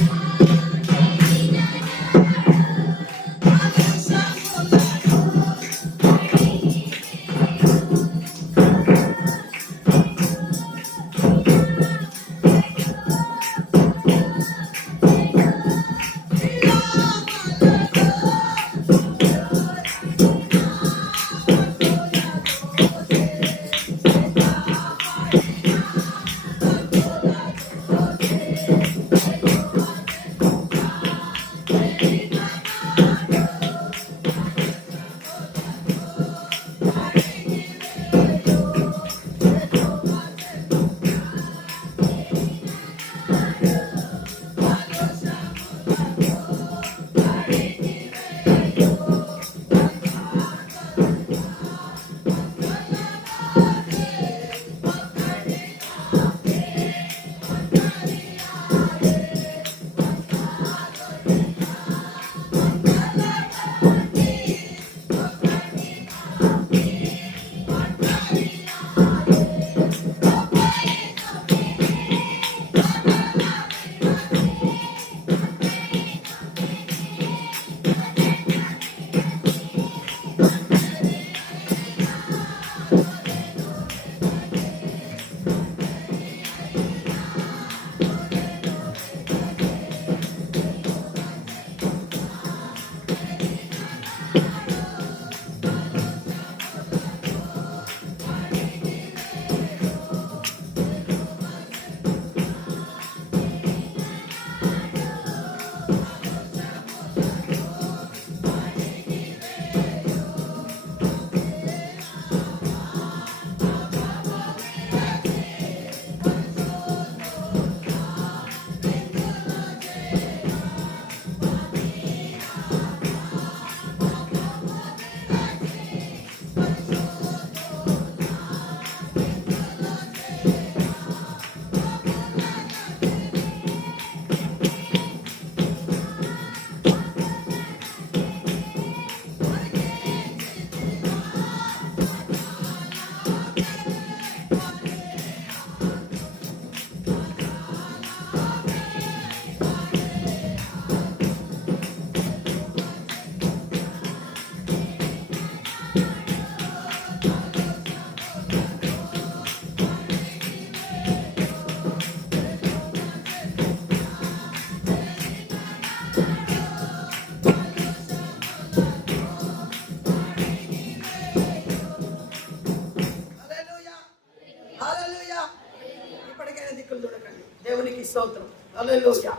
దేవునికి స్తోత్రం. హల్లెలూయా.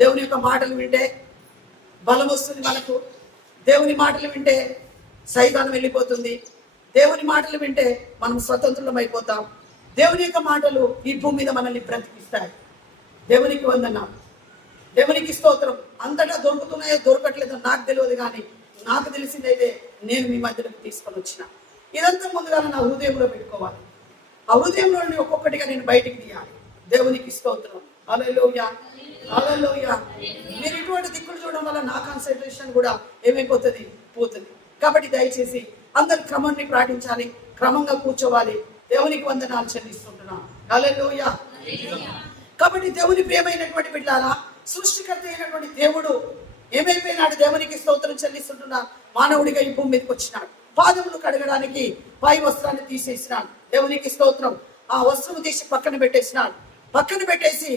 దేవుని యొక్క మాటలు వింటే బలం వస్తుంది మనకు. దేవుని మాటలు వింటే సైతానం వెళ్ళిపోతుంది. దేవుని మాటలు వింటే మనం స్వతంత్రం అయిపోతాం. దేవుని యొక్క మాటలు ఈ భూమి మీద మనల్ని బ్రతికిస్తాయి. దేవునికి వందనాలు, దేవునికి స్తోత్రం. అంతటా దొరుకుతున్నాయో దొరకట్లేదో నాకు తెలియదు, కానీ నాకు తెలిసిందైతే నేను మీ మధ్యలోకి తీసుకొని వచ్చిన. ఇదంతా ముందుగా నా హృదయంలో పెట్టుకోవాలి. ఆ హృదయంలో ఒక్కొక్కటిగా నేను బయటికి తీయాలి. దేవునికి స్తోత్రం. హల్లెలూయా, హల్లెలూయా. మీరు ఇటువంటి దిక్కులు చూడడం వల్ల నా కాన్సన్ట్రేషన్ కూడా ఏమైపోతుంది, పోతుంది. కాబట్టి దయచేసి అందరు క్రమాన్ని పాటించాలి, క్రమంగా కూర్చోవాలి. దేవునికి వందనాలు చెల్లిస్తుంటున్నాను. హల్లెలూయా. కాబట్టి దేవుని ప్రియమైనటువంటి బిడ్డలారా, సృష్టికర్త అయినటువంటి దేవుడు ఏమైపోయినాడు? దేవునికి స్తోత్రం చెల్లిస్తుంటున్నా. మానవుడిగా ఈ భూమి మీదకి వచ్చినాడు. పాదములు కడగడానికి పై వస్త్రాన్ని తీసేసినాడు. దేవునికి స్తోత్రం. ఆ వస్త్రం తీసి పక్కన పెట్టేసినాడు. పక్కన పెట్టేసి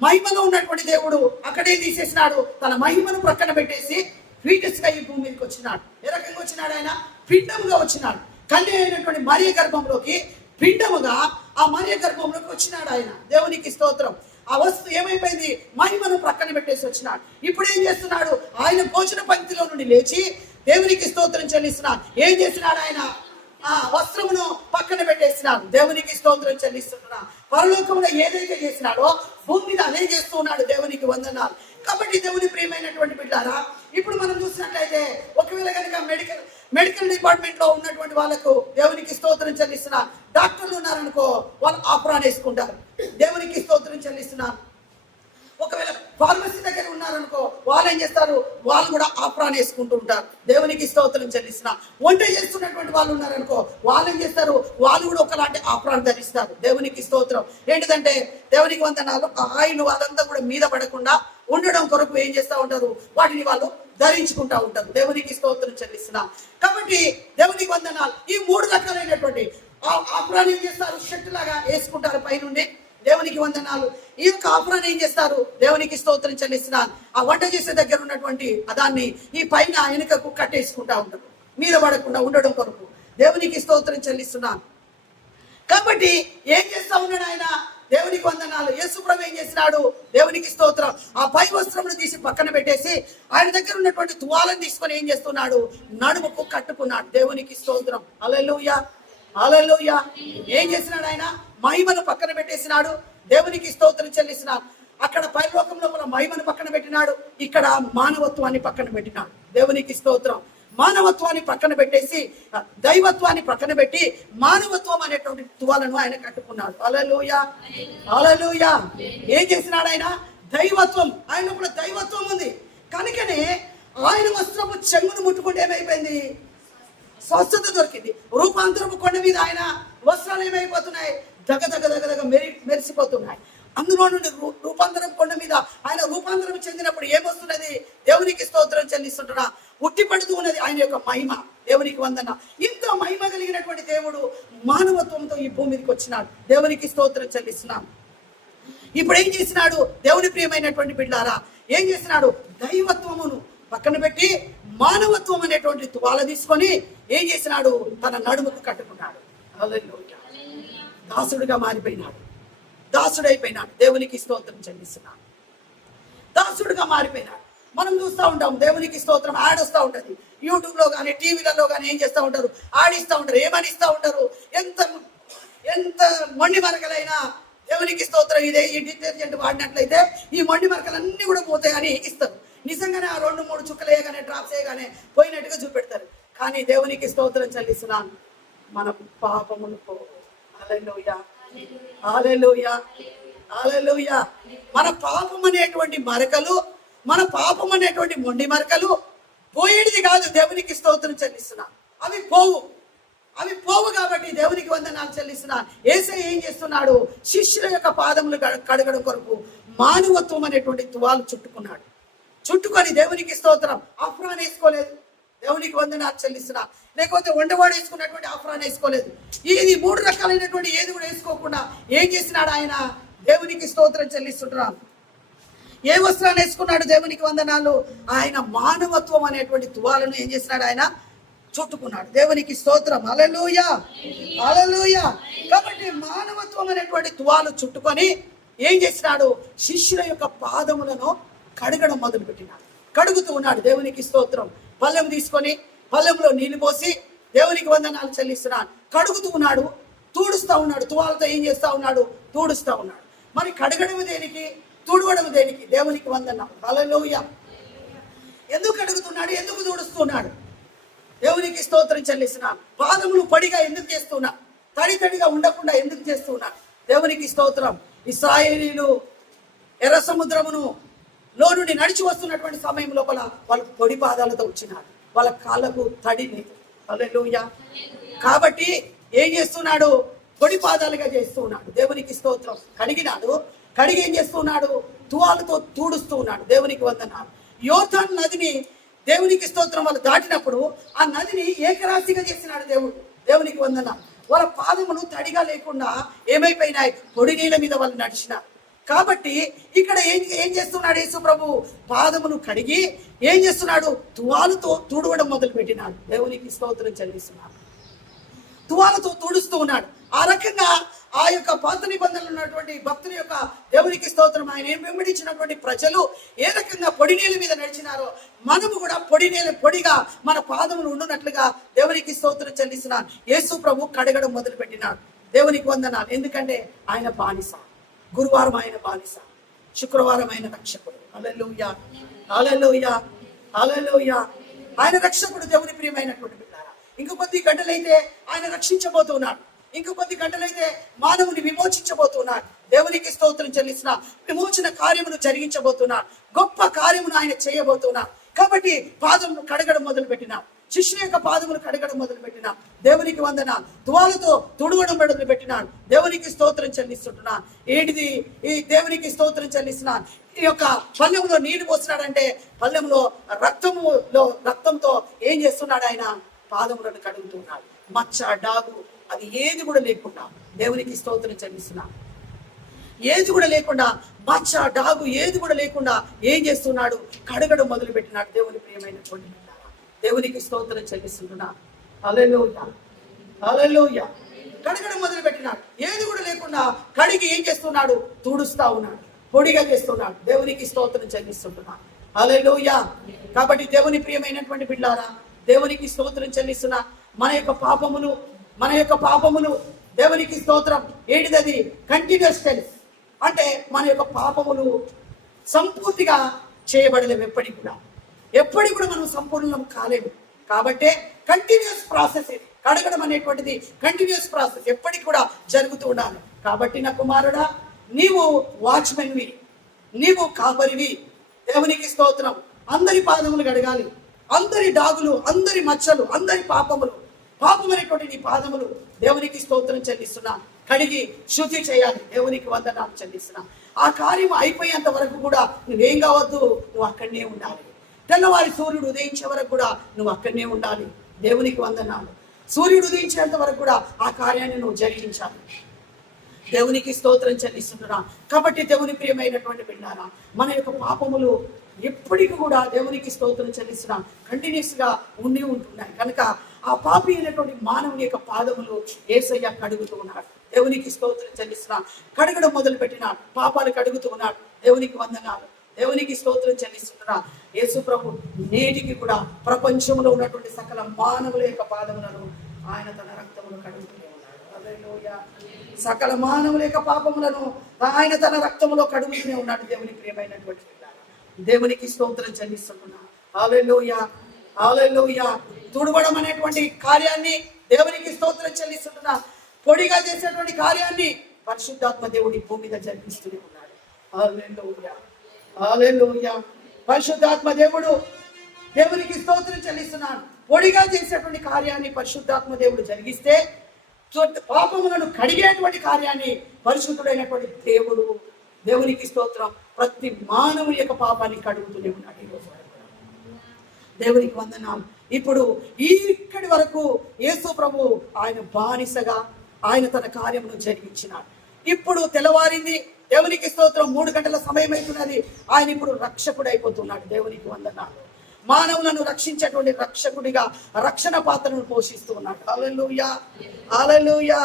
మహిమలో ఉన్నటువంటి దేవుడు అక్కడే తీసేసినాడు. తన మహిమను పక్కన పెట్టేసి ఫీటస్గా ఈ భూమి మీదకి వచ్చినాడు. ఏ రకంగా వచ్చినాడు? ఆయన పిండముగా వచ్చినాడు. కన్య అయినటువంటి మరియ గర్భంలోకి పిండముగా ఆ మరియ గర్భంలోకి వచ్చినాడు ఆయన. దేవునికి స్తోత్రం. ఆ వస్తువు ఏమైపోయింది? మహిమను ప్రక్కన పెట్టేసి వచ్చినాడు. ఇప్పుడు ఏం చేస్తున్నాడు? ఆయన భోజన పంక్తిలో నుండి లేచి దేవునికి స్తోత్రం చెల్లిస్తున్నాడు. ఏం చేసినాడు? ఆయన ఆ వస్త్రమును పక్కన పెట్టేసినాడు. దేవునికి స్తోత్రం చెల్లిస్తున్నాడు. పరలోకంలో ఏదైతే చేసినాడో భూమి మీద అదే చేస్తూ ఉన్నాడు. దేవునికి వందనాలు. కాబట్టి దేవుని ప్రియమైనటువంటి బిడ్డారా, ఇప్పుడు మనం చూసినట్లయితే ఒకవేళ కనుక మెడికల్ డిపార్ట్మెంట్ లో ఉన్నటువంటి వాళ్ళకు దేవునికి స్తోత్రం చెల్లిస్తున్నారు. డాక్టర్లు ఉన్నారనుకో, వాళ్ళు ఆపరాన్ వేసుకుంటారు. దేవునికి స్తోత్రం చెల్లిస్తున్నారు. ఒకవేళ ఫార్మసీ దగ్గర ఉన్నారనుకో, వాళ్ళు ఏం చేస్తారు? వాళ్ళు కూడా ఆపరాన్ వేసుకుంటూ ఉంటారు. దేవునికి స్తోత్రం చెల్లిస్తున్నారు. వంట చేస్తున్నటువంటి వాళ్ళు ఉన్నారనుకో, వాళ్ళు ఏం చేస్తారు? వాళ్ళు కూడా ఒకలాంటి ఆపరాన్ ధరిస్తారు. దేవునికి స్తోత్రం. ఏంటిదంటే దేవునికి వందనాలు. ఆయిల్ అదంతా కూడా మీద పడకుండా ఉండడం కొరకు ఏం చేస్తూ ఉంటారు? వాటిని వాళ్ళు ధరించుకుంటా ఉంటారు. దేవునికి స్తోత్రం చెల్లిస్తున్నారు. కాబట్టి దేవునికి వందనాలు. ఈ మూడు రకాలైనటువంటి ఆపరాన్ని ఏం చేస్తారు? షర్ట్ లాగా వేసుకుంటారు పైనుండి. దేవునికి వందనాలు. ఈ యొక్క ఆపరాన్ని ఏం చేస్తారు? దేవునికి స్తోత్రం చెల్లిస్తున్నారు. ఆ వంట చేసే దగ్గర ఉన్నటువంటి దాన్ని ఈ పైన వెనుకకు కట్టేసుకుంటా ఉంటారు, మీద పడకుండా ఉండడం కొరకు. దేవునికి స్తోత్రం చెల్లిస్తున్నాను. కాబట్టి ఏం చేస్తా ఉన్నాడు ఆయన? దేవునికి వందనాలు. యేసుప్రభు ఏం చేసినాడు? దేవునికి స్తోత్రం. ఆ పై వస్త్రమును తీసి పక్కన పెట్టేసి ఆయన దగ్గర ఉన్నటువంటి తువాలను తీసుకొని ఏం చేస్తున్నాడు? నడుముకు కట్టుకున్నాడు. దేవునికి స్తోత్రం. హల్లెలూయా, హల్లెలూయా. ఏం చేసినాడు? ఆయన మహిమను పక్కన పెట్టేసినాడు. దేవునికి స్తోత్రం చెల్లిస్తున్నాడు. అక్కడ పరలోకంలో మన మహిమను పక్కన పెట్టినాడు, ఇక్కడ మానవత్వాన్ని పక్కన పెట్టినాడు. దేవునికి స్తోత్రం. మానవత్వాన్ని పక్కన పెట్టేసి దైవత్వాన్ని పక్కన పెట్టి మానవత్వం అనేటువంటి తువాలను ఆయన కట్టుకున్నాడు. హల్లెలూయా, హల్లెలూయా. ఏం చేసినాడు ఆయన? దైవత్వం. ఆయన కూడా దైవత్వం ఉంది కనుకనే ఆయన వస్త్రపు చెంగును ముట్టుకుంటే ఏమైపోయింది? స్వస్థత దొరికింది. రూపాంతరపు కొండ మీద ఆయన వస్త్రాలు ఏమైపోతున్నాయి? దగ దగ దగ దగ మెరిసిపోతున్నాయి. అందులో నుండి రూపాంతరం కొండ మీద ఆయన రూపాంతరం చెందినప్పుడు ఏమొస్తున్నది? దేవునికి స్తోత్రం చెల్లిస్తుంటున్నా. ఉట్టిపడుతూ ఉన్నది ఆయన యొక్క మహిమ. దేవునికి వందన. ఇంత మహిమ కలిగినటువంటి దేవుడు మానవత్వంతో ఈ భూమి మీదకి వచ్చినాడు. దేవునికి స్తోత్రం చెల్లిస్తున్నాను. ఇప్పుడు ఏం చేసినాడు? దేవుని ప్రియమైనటువంటి బిడ్డారా, ఏం చేసినాడు? దైవత్వమును పక్కన పెట్టి మానవత్వం అనేటువంటి తువాల తీసుకొని ఏం చేసినాడు? తన నడుముకు కట్టుకున్నాడు. హల్లెలూయా. దాసుడుగా మారిపోయినాడు. దాసుడైపోయినాడు. దేవునికి స్తోత్రం చెల్లిస్తున్నాడు. దాసుడుగా మారిపోయినాడు. మనం చూస్తూ ఉంటాం దేవునికి స్తోత్రం. యాడ్ వస్తూ ఉంటుంది యూట్యూబ్లో కానీ టీవీలలో కానీ. ఏం చేస్తూ ఉంటారు? ఆడిస్తూ ఉంటారు. ఏమని ఇస్తూ ఉంటారు? ఎంత మొండి మరకలైనా దేవునికి స్తోత్రం. ఇదే ఈ డిటర్జెంట్ వాడినట్లయితే ఈ మొండి మరకలన్నీ కూడా పోతాయని ఇస్తారు. నిజంగానే ఆ 2-3 చుక్కలు వేయగానే డ్రాప్స్ వేయగానే పోయినట్టుగా చూపెడతారు. కానీ దేవునికి స్తోత్రం చెల్లిస్తున్నాను. మన పాపమును పో. హల్లెలూయా, హల్లెలూయా, హల్లెలూయా. మన పాపం అనేటువంటి మరకలు, మన పాపం అనేటువంటి మొండి మరకలు పోయేది కాదు. దేవునికి స్తోత్రం చెల్లిస్తున్నా. అవి పోవు కాబట్టి దేవునికి వందనాలు చెల్లిస్తున్నా. యేసయ్య ఏం చేస్తున్నాడు? శిష్యుల యొక్క పాదములు కడగడం కొరకు మానవత్వం అనేటువంటి తువాలు చుట్టుకున్నాడు. చుట్టుకొని దేవునికి స్తోత్రం. ఆఫ్రాన్ వేసుకోలేదు. దేవునికి వందనాలు చెల్లిస్తున్నా. లేకపోతే వంటవాడు వేసుకున్నటువంటి ఆఫ్రాన్ వేసుకోలేదు. ఇది 3 రకాలైనటువంటి ఏది కూడా వేసుకోకుండా ఏం చేసినాడు ఆయన? దేవునికి స్తోత్రం చెల్లిస్తున్నాడు. ఏ వస్త్రాన్ని వేసుకున్నాడు? దేవునికి వందనాలు. ఆయన మానవత్వం అనేటువంటి తువాలను ఏం చేసినాడు? ఆయన చుట్టుకున్నాడు. దేవునికి స్తోత్రం. హల్లెలూయా, హల్లెలూయా. కాబట్టి మానవత్వం అనేటువంటి తువాలు చుట్టుకొని ఏం చేసినాడు? శిష్యుల యొక్క పాదములను కడగడం మొదలుపెట్టినాడు. కడుగుతూ ఉన్నాడు. దేవునికి స్తోత్రం. పళ్ళెం తీసుకొని పళ్ళెంలో నీళ్లు పోసి దేవునికి వందనాలు చెల్లిస్తున్నాడు. కడుగుతూ ఉన్నాడు, తూడుస్తూ ఉన్నాడు. తువాలతో ఏం చేస్తా ఉన్నాడు? తూడుస్తూ ఉన్నాడు. మరి కడగడం దేనికి, తుడవడం దేనికి? దేవునికి వందనాలు. హల్లెలూయా. ఎందుకు కడుగుతున్నాడు? ఎందుకు తూడుస్తున్నాడు? దేవునికి స్తోత్రం చెల్లిస్తున్నాడు. పాదములు పొడిగా ఎందుకు చేస్తున్నా? తడిగా ఉండకుండా ఎందుకు చేస్తున్నాడు? దేవునికి స్తోత్రం. ఇశ్రాయేలీయులు ఎర్ర సముద్రమును లో నుండి నడిచి వస్తున్నటువంటి సమయం లోపల వాళ్ళు పొడి పాదాలతో వచ్చినారు. వాళ్ళ కాళ్ళకు తడి లేదు. హల్లెలూయా. కాబట్టి ఏం చేస్తున్నాడు? పొడి పాదాలుగా చేస్తున్నాడు. దేవునికి స్తోత్రం. కడిగినాడు. కడిగి ఏం చేస్తున్నాడు? తువాలతో తూడుస్తూ ఉన్నాడు. దేవునికి వందనాలు. యోర్దాను నదిని దేవునికి స్తోత్రం వాళ్ళు దాటినప్పుడు ఆ నదిని ఏకరాశిగా చేసినాడు దేవుడు. దేవునికి వందనాలు. వాళ్ళ పాదములు తడిగా లేకుండా ఏమైపోయినాయి? పొడి నీళ్ళ మీద వాళ్ళు నడిచినారు. కాబట్టి ఇక్కడ ఏం చేస్తున్నాడు? యేసు ప్రభు పాదమును కడిగి ఏం చేస్తున్నాడు? తువాలుతో తుడవడం మొదలు పెట్టినాడు. దేవునికి స్తోత్రం చెల్లిస్తున్నాడు. తువాలతో తుడుస్తూ ఉన్నాడు. ఆ రకంగా ఆ యొక్క పాత నిబంధనలు ఉన్నటువంటి భక్తుల యొక్క దేవునికి స్తోత్రం ఆయన వెంబడించినటువంటి ప్రజలు ఏ రకంగా పొడి నీళ్ళ మీద నడిచినారో మనము కూడా పొడిగా మన పాదములు ఉండునట్లుగా దేవునికి స్తోత్రం చెల్లిస్తున్నాను. యేసు ప్రభు కడగడం మొదలు పెట్టినాడు. దేవునికి వందనాలు. ఎందుకంటే ఆయన బానిస. గురువారం ఆయన బానిస, శుక్రవారం ఆయన రక్షకుడు. హల్లెలూయా, హల్లెలూయా, హల్లెలూయా. ఆయన రక్షకుడు. దేవుని ప్రియమైనటువంటి బిడ్డారా, ఇంక కొద్ది గంటలైతే ఆయన రక్షించబోతున్నాడు. ఇంక కొద్ది గంటలైతే మానవుని విమోచించబోతున్నాడు. దేవునికి స్తోత్రం చెల్లిస్తున్నా. విమోచన కార్యమును జరిగించబోతున్నాడు. గొప్ప కార్యమును ఆయన చేయబోతున్నాడు. కాబట్టి పాదమును కడగడం మొదలు పెట్టినా, శిష్యుల యొక్క పాదములు కడగడం మొదలు పెట్టినా, దేవునికి వందన తువాలతో తుడవడం మొదలు పెట్టినాడు. దేవునికి స్తోత్రం చెల్లిస్తున్నా. ఏంటిది? ఈ దేవునికి స్తోత్రం చెల్లిస్తున్నా. ఈ యొక్క పళ్ళెంలో నీళ్లు పోస్తున్నాడంటే పళ్ళెంలో రక్తంతో ఏం చేస్తున్నాడు? ఆయన పాదములను కడుగుతున్నాడు. మచ్చ, డాగు అది ఏది కూడా లేకుండా దేవునికి స్తోత్రం చెల్లిస్తున్నా. ఏది కూడా లేకుండా, మచ్చ, డాగు ఏది కూడా లేకుండా ఏం చేస్తున్నాడు? కడగడం మొదలు పెట్టినాడు. దేవుని ప్రియమైనటువంటి దేవునికి స్తోత్రం చెల్లిస్తున్నా. హల్లెలూయా, హల్లెలూయా. కడగడం మొదలు పెట్టినాడు. ఏది కూడా లేకుండా కడిగి ఏం చేస్తున్నాడు? తుడుస్తా ఉన్నాడు, పొడిగా చేస్తున్నాడు. దేవునికి స్తోత్రం చెల్లిస్తున్నా. హల్లెలూయా. కాబట్టి దేవుని ప్రియమైనటువంటి బిడ్డలారా, దేవునికి స్తోత్రం చెల్లిస్తున్నా. మన యొక్క పాపములు దేవునికి స్తోత్రం. ఏంటిది? Continuous tense. అంటే మన యొక్క పాపములు సంపూర్తిగా చేయబడలేవు. ఎప్పటికి కూడా మనం సంపూర్ణం కాలేము. కాబట్టే కంటిన్యూస్ ప్రాసెస్ ఇది. కడగడం అనేటువంటిది కంటిన్యూస్ ప్రాసెస్, ఎప్పటికి కూడా జరుగుతూ ఉండాలి. కాబట్టి నా కుమారుడా, నీవు వాచ్మెన్వి, నీవు కాపరివి. దేవునికి స్తోత్రం. అందరి పాదములు కడగాలి. అందరి డాగులు, అందరి మచ్చలు, అందరి పాపమైనటువంటి నీ పాదములు దేవునికి స్తోత్రం చెల్లిస్తున్నా. కడిగి శుద్ధి చేయాలి. దేవునికి వందనాలు చెల్లిస్తున్నా. ఆ కార్యం అయిపోయేంత వరకు కూడా నువ్వేం కావద్దు, నువ్వు అక్కడనే ఉండాలి. తెల్లవారి సూర్యుడు ఉదయించే వరకు కూడా నువ్వు అక్కడనే ఉండాలి. దేవునికి వందనాలు. సూర్యుడు ఉదయించేంత వరకు కూడా ఆ కార్యాన్ని నువ్వు జరిగించాలి. దేవునికి స్తోత్రం చెల్లిస్తున్నా. కాబట్టి దేవుని ప్రియమైనటువంటి బిడ్డారా, మన యొక్క పాపములు ఎప్పటికీ కూడా దేవునికి స్తోత్రం చెల్లిస్తున్నా కంటిన్యూస్ గా ఉంటున్నాయి. కనుక ఆ పాపి అయినటువంటి మానవుని యొక్క పాదములు యేసయ్య కడుగుతూ ఉన్నాడు. దేవునికి స్తోత్రం చెల్లిస్తున్నా. కడగడం మొదలు పెట్టినాడు. పాపాలు కడుగుతూ ఉన్నాడు. దేవునికి వందనాలు. దేవునికి స్తోత్రం చెల్లిస్తున్నా. యేసు ప్రభు నేటికి కూడా ప్రపంచంలో ఉన్నటువంటి సకల మానవుల యొక్క పాదములను ఆయన తన రక్తమును కడుగుతూనే ఉన్నాడు. హల్లెలూయా. సకల మానవుల యొక్క పాపములను ఆయన తన రక్తములో కడుగుతూనే ఉన్నాడు. దేవుని ప్రియమైనటువంటి దేవునికి స్తోత్రం చెల్లిస్తున్నా. హల్లెలూయా, హల్లెలూయా. తుడవడం అనేటువంటి కార్యాన్ని దేవునికి స్తోత్రం చెల్లిస్తున్నా. పొడిగా చేసేటువంటి కార్యాన్ని పరిశుద్ధాత్మ దేవుడి భూమి మీద జరిపిస్తూనే ఉన్నాడు. హల్లెలూయా, హల్లెలూయా. పరిశుద్ధాత్మ దేవునికి స్తోత్రం చెల్లిస్తున్నాను. పొడిగా చేసేటువంటి కార్యాన్ని పరిశుద్ధాత్మ దేవుడు జరిగిస్తే పాపములను కడిగేటువంటి కార్యాన్ని పరిశుద్ధుడైనటువంటి దేవునికి స్తోత్రం ప్రతి మానవుని యొక్క పాపాన్ని కడుగుతూనే ఉన్నాడు. ఈరోజు దేవునికి వందనాలు. ఇప్పుడు ఇక్కడి వరకు యేసు ప్రభు ఆయన బానిసగా ఆయన తన కార్యమును జరిగించినాడు. ఇప్పుడు తెల్లవారింది. దేవునికి స్తోత్రం. 3 గంటల సమయం అవుతున్నది. ఆయన ఇప్పుడు రక్షకుడు అయిపోతున్నాడు. దేవునికి వందనాలు. మానవులను రక్షించేటువంటి రక్షకుడిగా రక్షణ పాత్రను పోషిస్తూ ఉన్నాడు. హల్లెలూయా, హల్లెలూయా.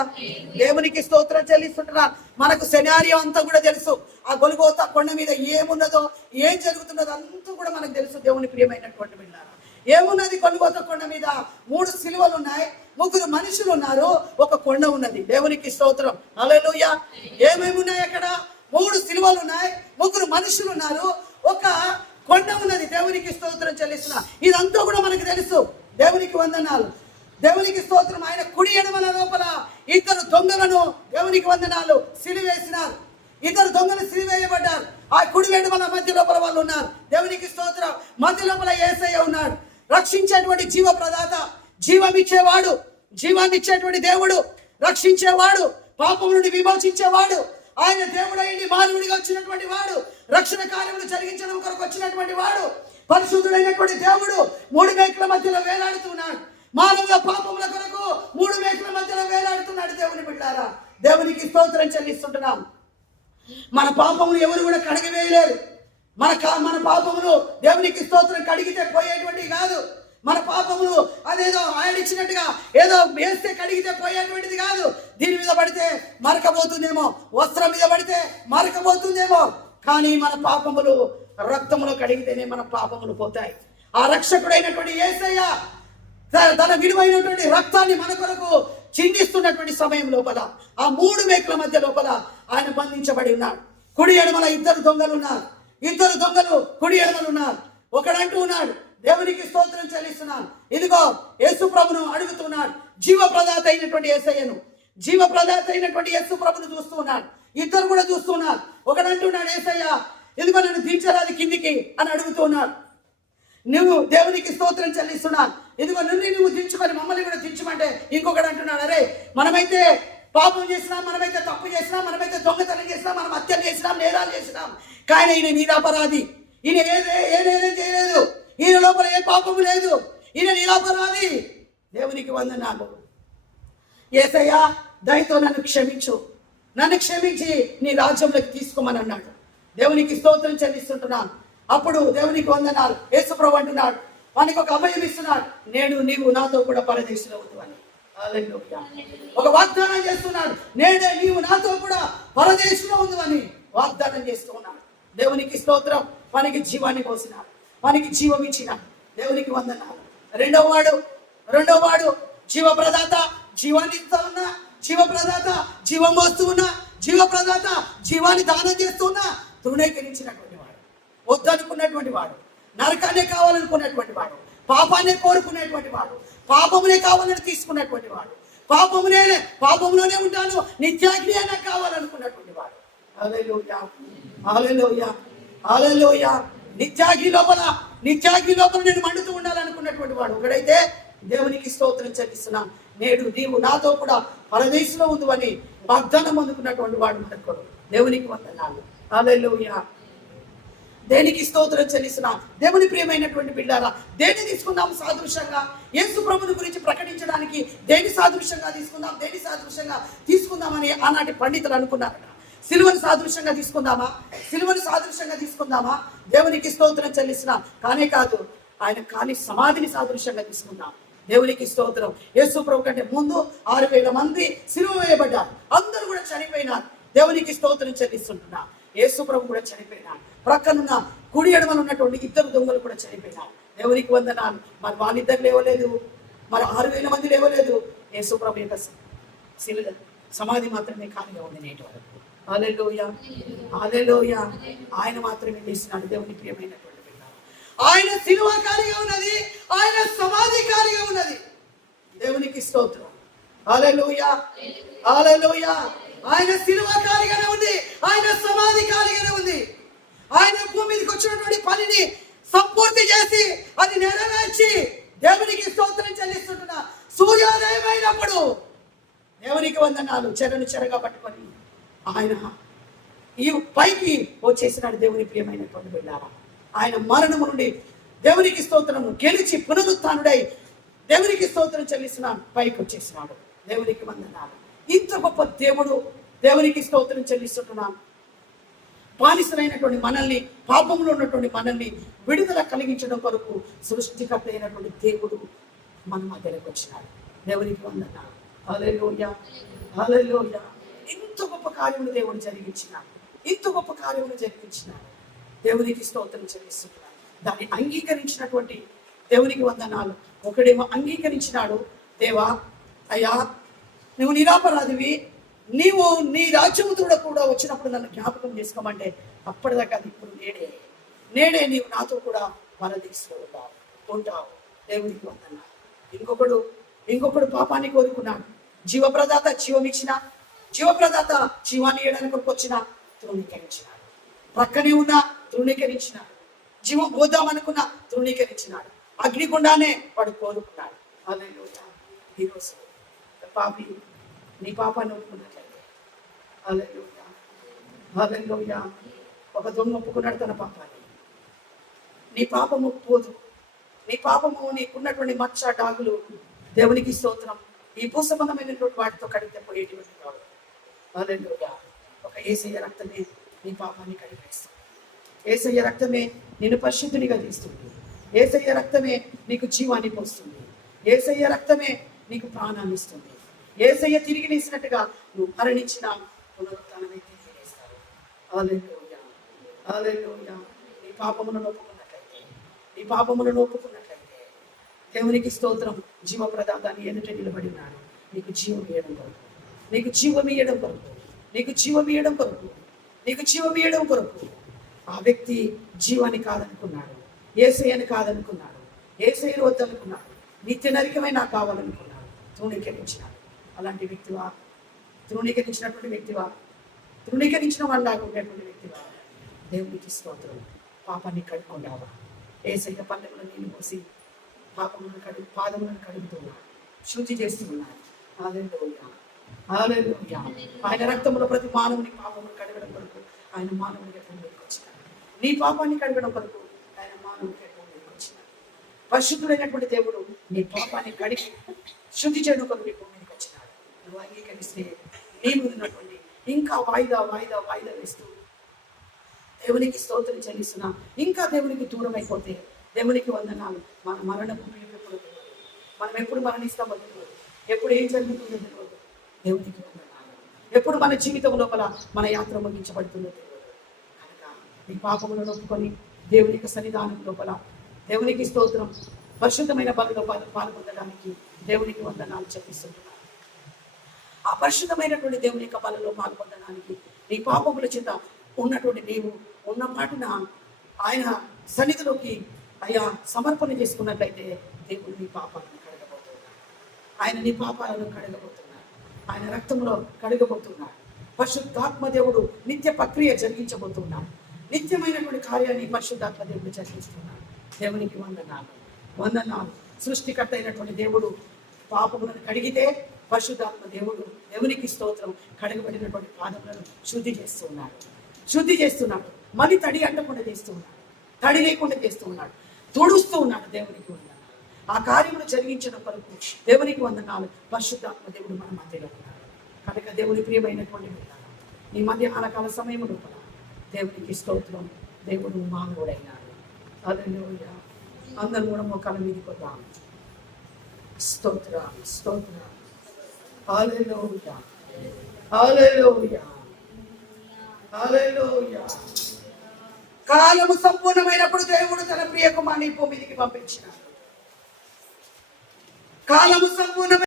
దేవునికి స్తోత్రం చెల్లిస్తుంటున్నాను. మనకు సెనారియో అంతా కూడా తెలుసు. ఆ గొల్గోతా కొండ మీద ఏమున్నదో, ఏం జరుగుతున్నదో అంతా కూడా మనకు తెలుసు. దేవుని ప్రియమైనటువంటి బిడ్డలారా, ఏమున్నది గొల్గోతా కొండ మీద? 3 సిలువలు ఉన్నాయి, 3 మనుషులు ఉన్నారు, ఒక కొండ ఉన్నది. దేవునికి స్తోత్రం, హల్లెలూయా. ఏమేమి ఉన్నాయి అక్కడ? 3 సిలువలు ఉన్నాయి, 3 మనుషులు ఉన్నారు, ఒక కొండ ఉన్నది. దేవునికి స్తోత్రం చెల్లిస్తున్నా. ఇదంతా కూడా మనకు తెలుసు. దేవునికి వందనాలు, దేవునికి స్తోత్రం. ఆయన కుడి ఎడమల లోపల 2 దొంగలను, దేవునికి వందనాలు, సిలువేసినారు. 2 దొంగలు సిలువేయబడ్డారు. ఆ కుడి ఎడమల మధ్య లోపల వాళ్ళు ఉన్నారు. దేవునికి స్తోత్రం. మధ్య లోపల యేసయ్య ఉన్నాడు, రక్షించేటువంటి జీవ ప్రదాత, జీవం ఇచ్చేవాడు, జీవాన్ని ఇచ్చేటువంటి దేవుడు, రక్షించేవాడు, పాపం నుండి విమోచించేవాడు. ఆయన దేవుడైంది మానవుడిగా వచ్చినటువంటి వాడు, రక్షణ కార్యములు జరిగించడం కొరకు వచ్చినటువంటి వాడు, పరిశుద్ధుడైనటువంటి దేవుడు 3 మేకుల మధ్యలో వేలాడుతున్నాడు. మానవుల పాపముల కొరకు 3 మేకుల మధ్యలో వేలాడుతున్నాడు. దేవుని బిడ్డారా, దేవునికి స్తోత్రం చెల్లిస్తుంటున్నాం. మన పాపములు ఎవరు కూడా కడిగివేయలేరు. మన పాపములు దేవునికి స్తోత్రం కడిగితే పోయేటువంటివి కాదు. మన పాపములు అదేదో ఆయన ఇచ్చినట్టుగా ఏదో వేస్తే కడిగితే పోయేటువంటిది కాదు. దీని మీద పడితే మరకపోతుందేమో, వస్త్రం మీద పడితే మరకపోతుందేమో, కానీ మన పాపములు రక్తములో కడిగితేనే మన పాపములు పోతాయి. ఆ రక్షకుడైనటువంటి యేసయ్య తన విలువైనటువంటి రక్తాన్ని మన కొరకు చిందిస్తున్నటువంటి సమయం లోపల, ఆ 3 మేకుల మధ్య లోపల ఆయన బంధించబడి ఉన్నాడు. కుడి ఎడమల 2 దొంగలు ఉన్నారు. 2 దొంగలు కుడి ఎడమలు ఉన్నారు. ఒకడంటూ ఉన్నాడు, దేవునికి స్తోత్రం చెల్లిస్తున్నాను, ఇదిగో యేసు ప్రభును అడుగుతున్నాడు. జీవ ప్రదాత అయినటువంటి యేసయ్యను, జీవ ప్రదాత అయినటువంటి యేసు ప్రభును చూస్తూ ఉన్నాడు. 2 కూడా చూస్తున్నారు. ఒకడంటున్నాడు, యేసయ్య ఇదిగో నన్ను దించరాది కిందికి అని అడుగుతూ ఉన్నాడు. నువ్వు దేవునికి స్తోత్రం చెల్లిస్తున్నాను, ఇదిగో నువ్వు దించుకొని మమ్మల్ని కూడా దించమంటే ఇంకొకడు అంటున్నాడు, అరే మనమైతే పాపం చేసినాం, మనమైతే తప్పు చేసినాం, మనమైతే దొంగతనం చేసినాం, మనం హత్యలు చేసినాం, నేరాలు చేసినాం, కానీ ఈయన నిరపరాధి, ఈయన ఏదేం చేయలేదు, ఈయన లోపల ఏ పాపము లేదు, ఈయన నిరపరాధి. దేవునికి వందనాలు. యేసయ్య దయతో నన్ను క్షమించు, నన్ను క్షమించి నీ రాజ్యంలోకి తీసుకోమని అన్నాడు. దేవునికి స్తోత్రం చెల్లిస్తుంటున్నాను. అప్పుడు దేవునికి వందనాలు. యేసు ప్రభు అంటున్నాడు, వానికి ఒక అభయం ఇస్తున్నాడు, నేడు నీవు నాతో కూడా పరదేశంలో ఉందని. హల్లెలూయా. ఒక వాగ్దానం చేస్తున్నాడు, నేడే నీవు నాతో కూడా పరదేశంలో ఉందని వాగ్దానం చేస్తూ ఉన్నాడు. దేవునికి స్తోత్రం. వానికి జీవాన్ని పోసినాడు, వానికి జీవం ఇచ్చినాడు. దేవునికి వందనాలు. రెండో వాడు జీవ ప్రదాత, జీవాన్ని ఇస్తా ఉన్నా, జీవ ప్రదాత జీవం పోస్తూ ఉన్నా, జీవ ప్రదాత జీవాన్ని దానం చేస్తూ ఉన్నా, తృణీకరించినటువంటి వాడు, వద్దనుకున్నటువంటి వాడు, నరకాన్నే కావాలనుకున్నటువంటి వాడు, పాపాన్నే కోరుకునేటువంటి వాడు, పాపమునే కావాలని తీసుకున్నటువంటి వాడు, పాపంలోనే ఉంటాను, నిత్యాగ్ని నాకు కావాలనుకున్నటువంటి వాడు. హల్లెలూయా, హల్లెలూయా, హల్లెలూయా. నిత్యాగ్ని లోపల నేను మండుతూ ఉండాలనుకున్నటువంటి వాడు ఒకడైతే, దేవునికి స్తోత్రం చెల్లిస్తున్నాం, నేడు నీవు నాతో కూడా పరదేశంలో ఉందని వాగ్దానం అందుకున్నటువంటి వాడు మనకు. దేవునికి వందనాలు. హల్లెలూయా. దేనికి స్తోత్రం చెల్లిస్తున్నాం. దేవుని ప్రియమైనటువంటి బిడ్డారా, దేన్ని తీసుకుందాం సాదృశ్యంగా? యేసు ప్రభుని గురించి ప్రకటించడానికి దేని సాదృశ్యంగా తీసుకుందామని ఆనాటి పండితులు అనుకున్నారట. సిలువను సాదృశ్యంగా తీసుకుందామా? దేవునికి స్తోత్రం చెల్లిస్తున్నాం. కానే కాదు, కానీ సమాధిని సాదృశ్యంగా తీసుకుందాం. దేవునికి స్తోత్రం. యేసు ప్రభు కంటే ముందు 6,000 మంది సిలువ వేయబడ్డారు, అందరూ కూడా చనిపోయినారు. దేవునికి స్తోత్రం చెల్లిస్తుంటున్నా. యేసు ప్రభు కూడా చనిపోయినాడు. ప్రక్కనున్న కుడి ఎడమలు ఉన్నటువంటి 2 దొంగలు కూడా చనిపోయినారు. దేవునికి వందనాలు. మరి వాళ్ళిద్దరు లేవలేదు, మరి 6,000 మంది లేవలేదు. యేసు ప్రభు యొక్క సమాధి మాత్రమే ఖాళీగా ఉంది నేటి వరకు. హల్లెలూయా, హల్లెలూయా. ఆయన మాత్రమే చేసినాడు. దేవుని ప్రియమైనటువంటి బిడ్డ, ఆయన సిలువ ఖాళీగా ఉన్నది, ఆయన సమాధి ఖాళీగా ఉన్నది. దేవునికి స్తోత్రం. హల్లెలూయా, హల్లెలూయా. ఆయన సిలువ ఖాళీగానే ఉంది, ఆయన సమాధి ఖాళీగానే ఉంది. ఆయన భూమి మీదకి వచ్చినటువంటి పనిని సంపూర్తి చేసి అది నెరవేర్చి దేవునికి స్తోత్రం చెల్లిస్తుంటున్నా. సూర్యోదయం అయినప్పుడు దేవునికి వందనాలు. చెరగా పట్టుకొని ఆయన ఈ పైకి వచ్చేసినాడు. దేవుని ప్రియమైనటువంటి బిడ్డారా, ఆయన మరణము నుండి దేవునికి స్తోత్రము గెలిచి పునరుత్థానుడై దేవునికి స్తోత్రం చెల్లిస్తున్నాడు, పైకి వచ్చేసినాడు. దేవునికి వందనాలు. ఇంత గొప్ప దేవుడు, దేవునికి స్తోత్రం చెల్లిస్తున్నాను. బానిసలైనటువంటి మనల్ని, పాపంలో ఉన్నటువంటి మనల్ని విడుదల కలిగించడం కొరకు సృష్టికర్త అయినటువంటి దేవుడు మన మధ్యలోకి వచ్చినాడు. దేవునికి వందనాలు. హల్లెలూయా, హల్లెలూయా. ఇంత గొప్ప కార్యములు దేవుడు జరిగించినాడు, ఇంత గొప్ప కార్యములు జరిగించినాడు. దేవునికి స్తోత్రం చెల్లిస్తున్నాడు. దాన్ని అంగీకరించినటువంటి దేవునికి వందనాలు. ఒకడేమో అంగీకరించినాడు, దేవా అయ్యా నువ్వు నిరాపరాధివి, నీవు నీ రాజ్యముతో కూడా వచ్చినప్పుడు నన్ను జ్ఞాపకం చేసుకోమంటే అప్పటిదాకా అది ఇప్పుడు నేడే నీవు నాతో కూడా వరదీస్తూ ఉంటావు. దేవునికి వందనాలు. ఇంకొకడు పాపాన్ని కోరుకున్నాడు. జీవప్రదాత జీవమిచ్చిన, జీవప్రదాత జీవాన్ని ఇవ్వడానికి కొరకు వచ్చిన తృణీకరించినాడు. ప్రక్కనే ఉన్న తృణీకరించినాడు. జీవం పోదామనుకున్న తృణీకరించినాడు. అగ్నిగుండానే వాడు కోరుకున్నాడు. హల్లెలూయా. ఈరోజు పాపి నీ పాపాన్ని ఒప్పుకున్నట్లయితే, హల్లెలూయా, హల్లెలూయా. ఒక దొంగ ఒప్పుకున్నాడు తన పాపాన్ని. నీ పాపము పోదు. నీ పాపము నీకున్నటువంటి మచ్చ డాగులు దేవునికి స్తోత్రం ఈ భూసంబంధమైనటువంటి వాటితో కడిగితే పోయేటువంటి కాదు. హల్లెలూయా. ఒక యేసయ్య రక్తమే నీ పాపాన్ని కడిగేస్తుంది. యేసయ్య రక్తమే నిన్ను పరిశుద్ధునిగా చేస్తుంది. యేసయ్య రక్తమే నీకు జీవాన్ని పోస్తుంది. యేసయ్య రక్తమే నీకు ప్రాణాన్ని ఇస్తుంది. యేసయ్య తిరిగి నేసినట్టుగా నువ్వు మరణించిన పునరుత్థానమే తిరిగి నేస్తావు. హల్లెలూయా, హల్లెలూయా. నీ పాపములను ఒప్పుకున్నట్లయితే దేవునికి స్తోత్రం. జీవ ప్రదాతాన్ని ఎదుట నిలబడి ఉన్నాడు. నీకు జీవం ఇయ్యడం కొరకు, నీకు జీవం ఇయ్యడం కొరకు, నీకు జీవం ఇయ్యడం కొరకు, నీకు జీవం ఇయ్యడం కొరకు. ఆ వ్యక్తి జీవాన్ని కాదనుకున్నాడు, యేసయ్యని కాదనుకున్నాడు, యేసయ్యను వద్దనుకున్నాడు, నిత్య నరకమే నాకు కావాలనుకున్నాడు, తృణీకరించినాడు. అలాంటి వ్యక్తివా? తృణీకరించినటువంటి వ్యక్తివా? తృణీకరించిన వాళ్ళలాగా ఉండేటువంటి వ్యక్తివా? దేవునికి స్తోత్రం. పాపాన్ని కడుక్కుంటావా? యేసయ్య పల్లెములను నీళ్ళు పోసి పాదములను కడుగుతున్నాడు, శుద్ధి చేస్తున్నాడు. హల్లెలూయా, హల్లెలూయా. ఆయన రక్తంలో ప్రతి మానవుని పాపమును కడగడం కొరకు ఆయన మానవునికి భూమికి వచ్చినాడు. నీ పాపాన్ని కడగడం కొరకు ఆయన మానవునికి భూమికి వచ్చినాడు. పరిశుద్ధుడైనటువంటి దేవుడు నీ పాపాన్ని కడిగి శుద్ధి చేయడం కొరకు నీ భూమికి వచ్చినాడు. నువ్వు అంగీకరిస్తే నీ ముందున్నటువంటి ఇంకా వాయిదా వేస్తూ దేవునికి స్తోత్రం చెల్లిస్తున్నా, ఇంకా దేవునికి దూరం అయిపోతే దేవునికి వందనాలు. మన మరణపు ఎప్పుడు మనం ఎప్పుడు మరణిస్తామో తెలియదు, ఎప్పుడు ఏం జరుగుతుందో తెలియదు. దేవునికి వందనాలు. ఎప్పుడు మన జీవితం లోపల మన యాత్ర ముగించబడుతుందో తెలియదు. కనుక నీ పాపములను ఒప్పుకొని దేవుని యొక్క సన్నిధానం లోపల దేవునికి స్తోత్రం పరిశుద్ధమైన బలిలో పాల్పొందడానికి దేవునికి వందనాలు చెల్లిస్తున్నాను. ఆ పరిశుద్ధమైనటువంటి దేవుని యొక్క బలిలో పాల్పొందడానికి నీ పాపముల చేత ఉన్నటువంటి నీవు ఉన్న మాటన ఆయన సన్నిధిలోకి అయ్యా సమర్పణ చేసుకున్నట్లయితే దేవుడు నీ పాపాలను కడగబోతున్నాడు. ఆయన నీ పాపాలను కడగబోతున్నాడు. ఆయన రక్తంలో కడగబోతున్నాడు. పరిశుద్ధాత్మ దేవుడు నిత్య ప్రక్రియ జరిగించబోతున్నాడు. నిత్యమైనటువంటి కార్యాన్ని పరిశుద్ధాత్మ దేవుడు జరిగిస్తున్నాడు. దేవునికి వందనాలు. సృష్టికర్త అయినటువంటి దేవుడు పాపములను కడిగితే పరిశుద్ధాత్మ దేవుడు దేవునికి స్తోత్రం కడగబడినటువంటి పాదములను శుద్ధి చేస్తున్నాడు. మళ్ళీ తడి అంటకుండా చేస్తున్నాడు, తడి లేకుండా చేస్తూ ఉన్నాడు, తుడుస్తూ ఉన్నాడు. దేవునికి వందనాలు. ఆ కార్యములు జరిగించిన కొరకు దేవునికి వందనాలు. పరిశుద్ధాత్మ దేవుడు మన మధ్యలో ఉన్నాడు. కనుక దేవుని ప్రియమైనటువంటి నీ మధ్యాహ్న కాల సమయం లోపల దేవునికి స్తోత్రం. దేవుడు మానవుడైనాడు. హల్లెలూయా. అందరూ కూడా మోకాళ్ళ మీదకి వద్దాం. స్తోత్రం. హల్లెలూయా, హల్లెలూయా, హల్లెలూయా. కాలము సంపూర్ణమైనప్పుడు దేవుడు తన ప్రియ కుమారుని భూమికి పంపించినాడు. కాలము సంపూర్ణ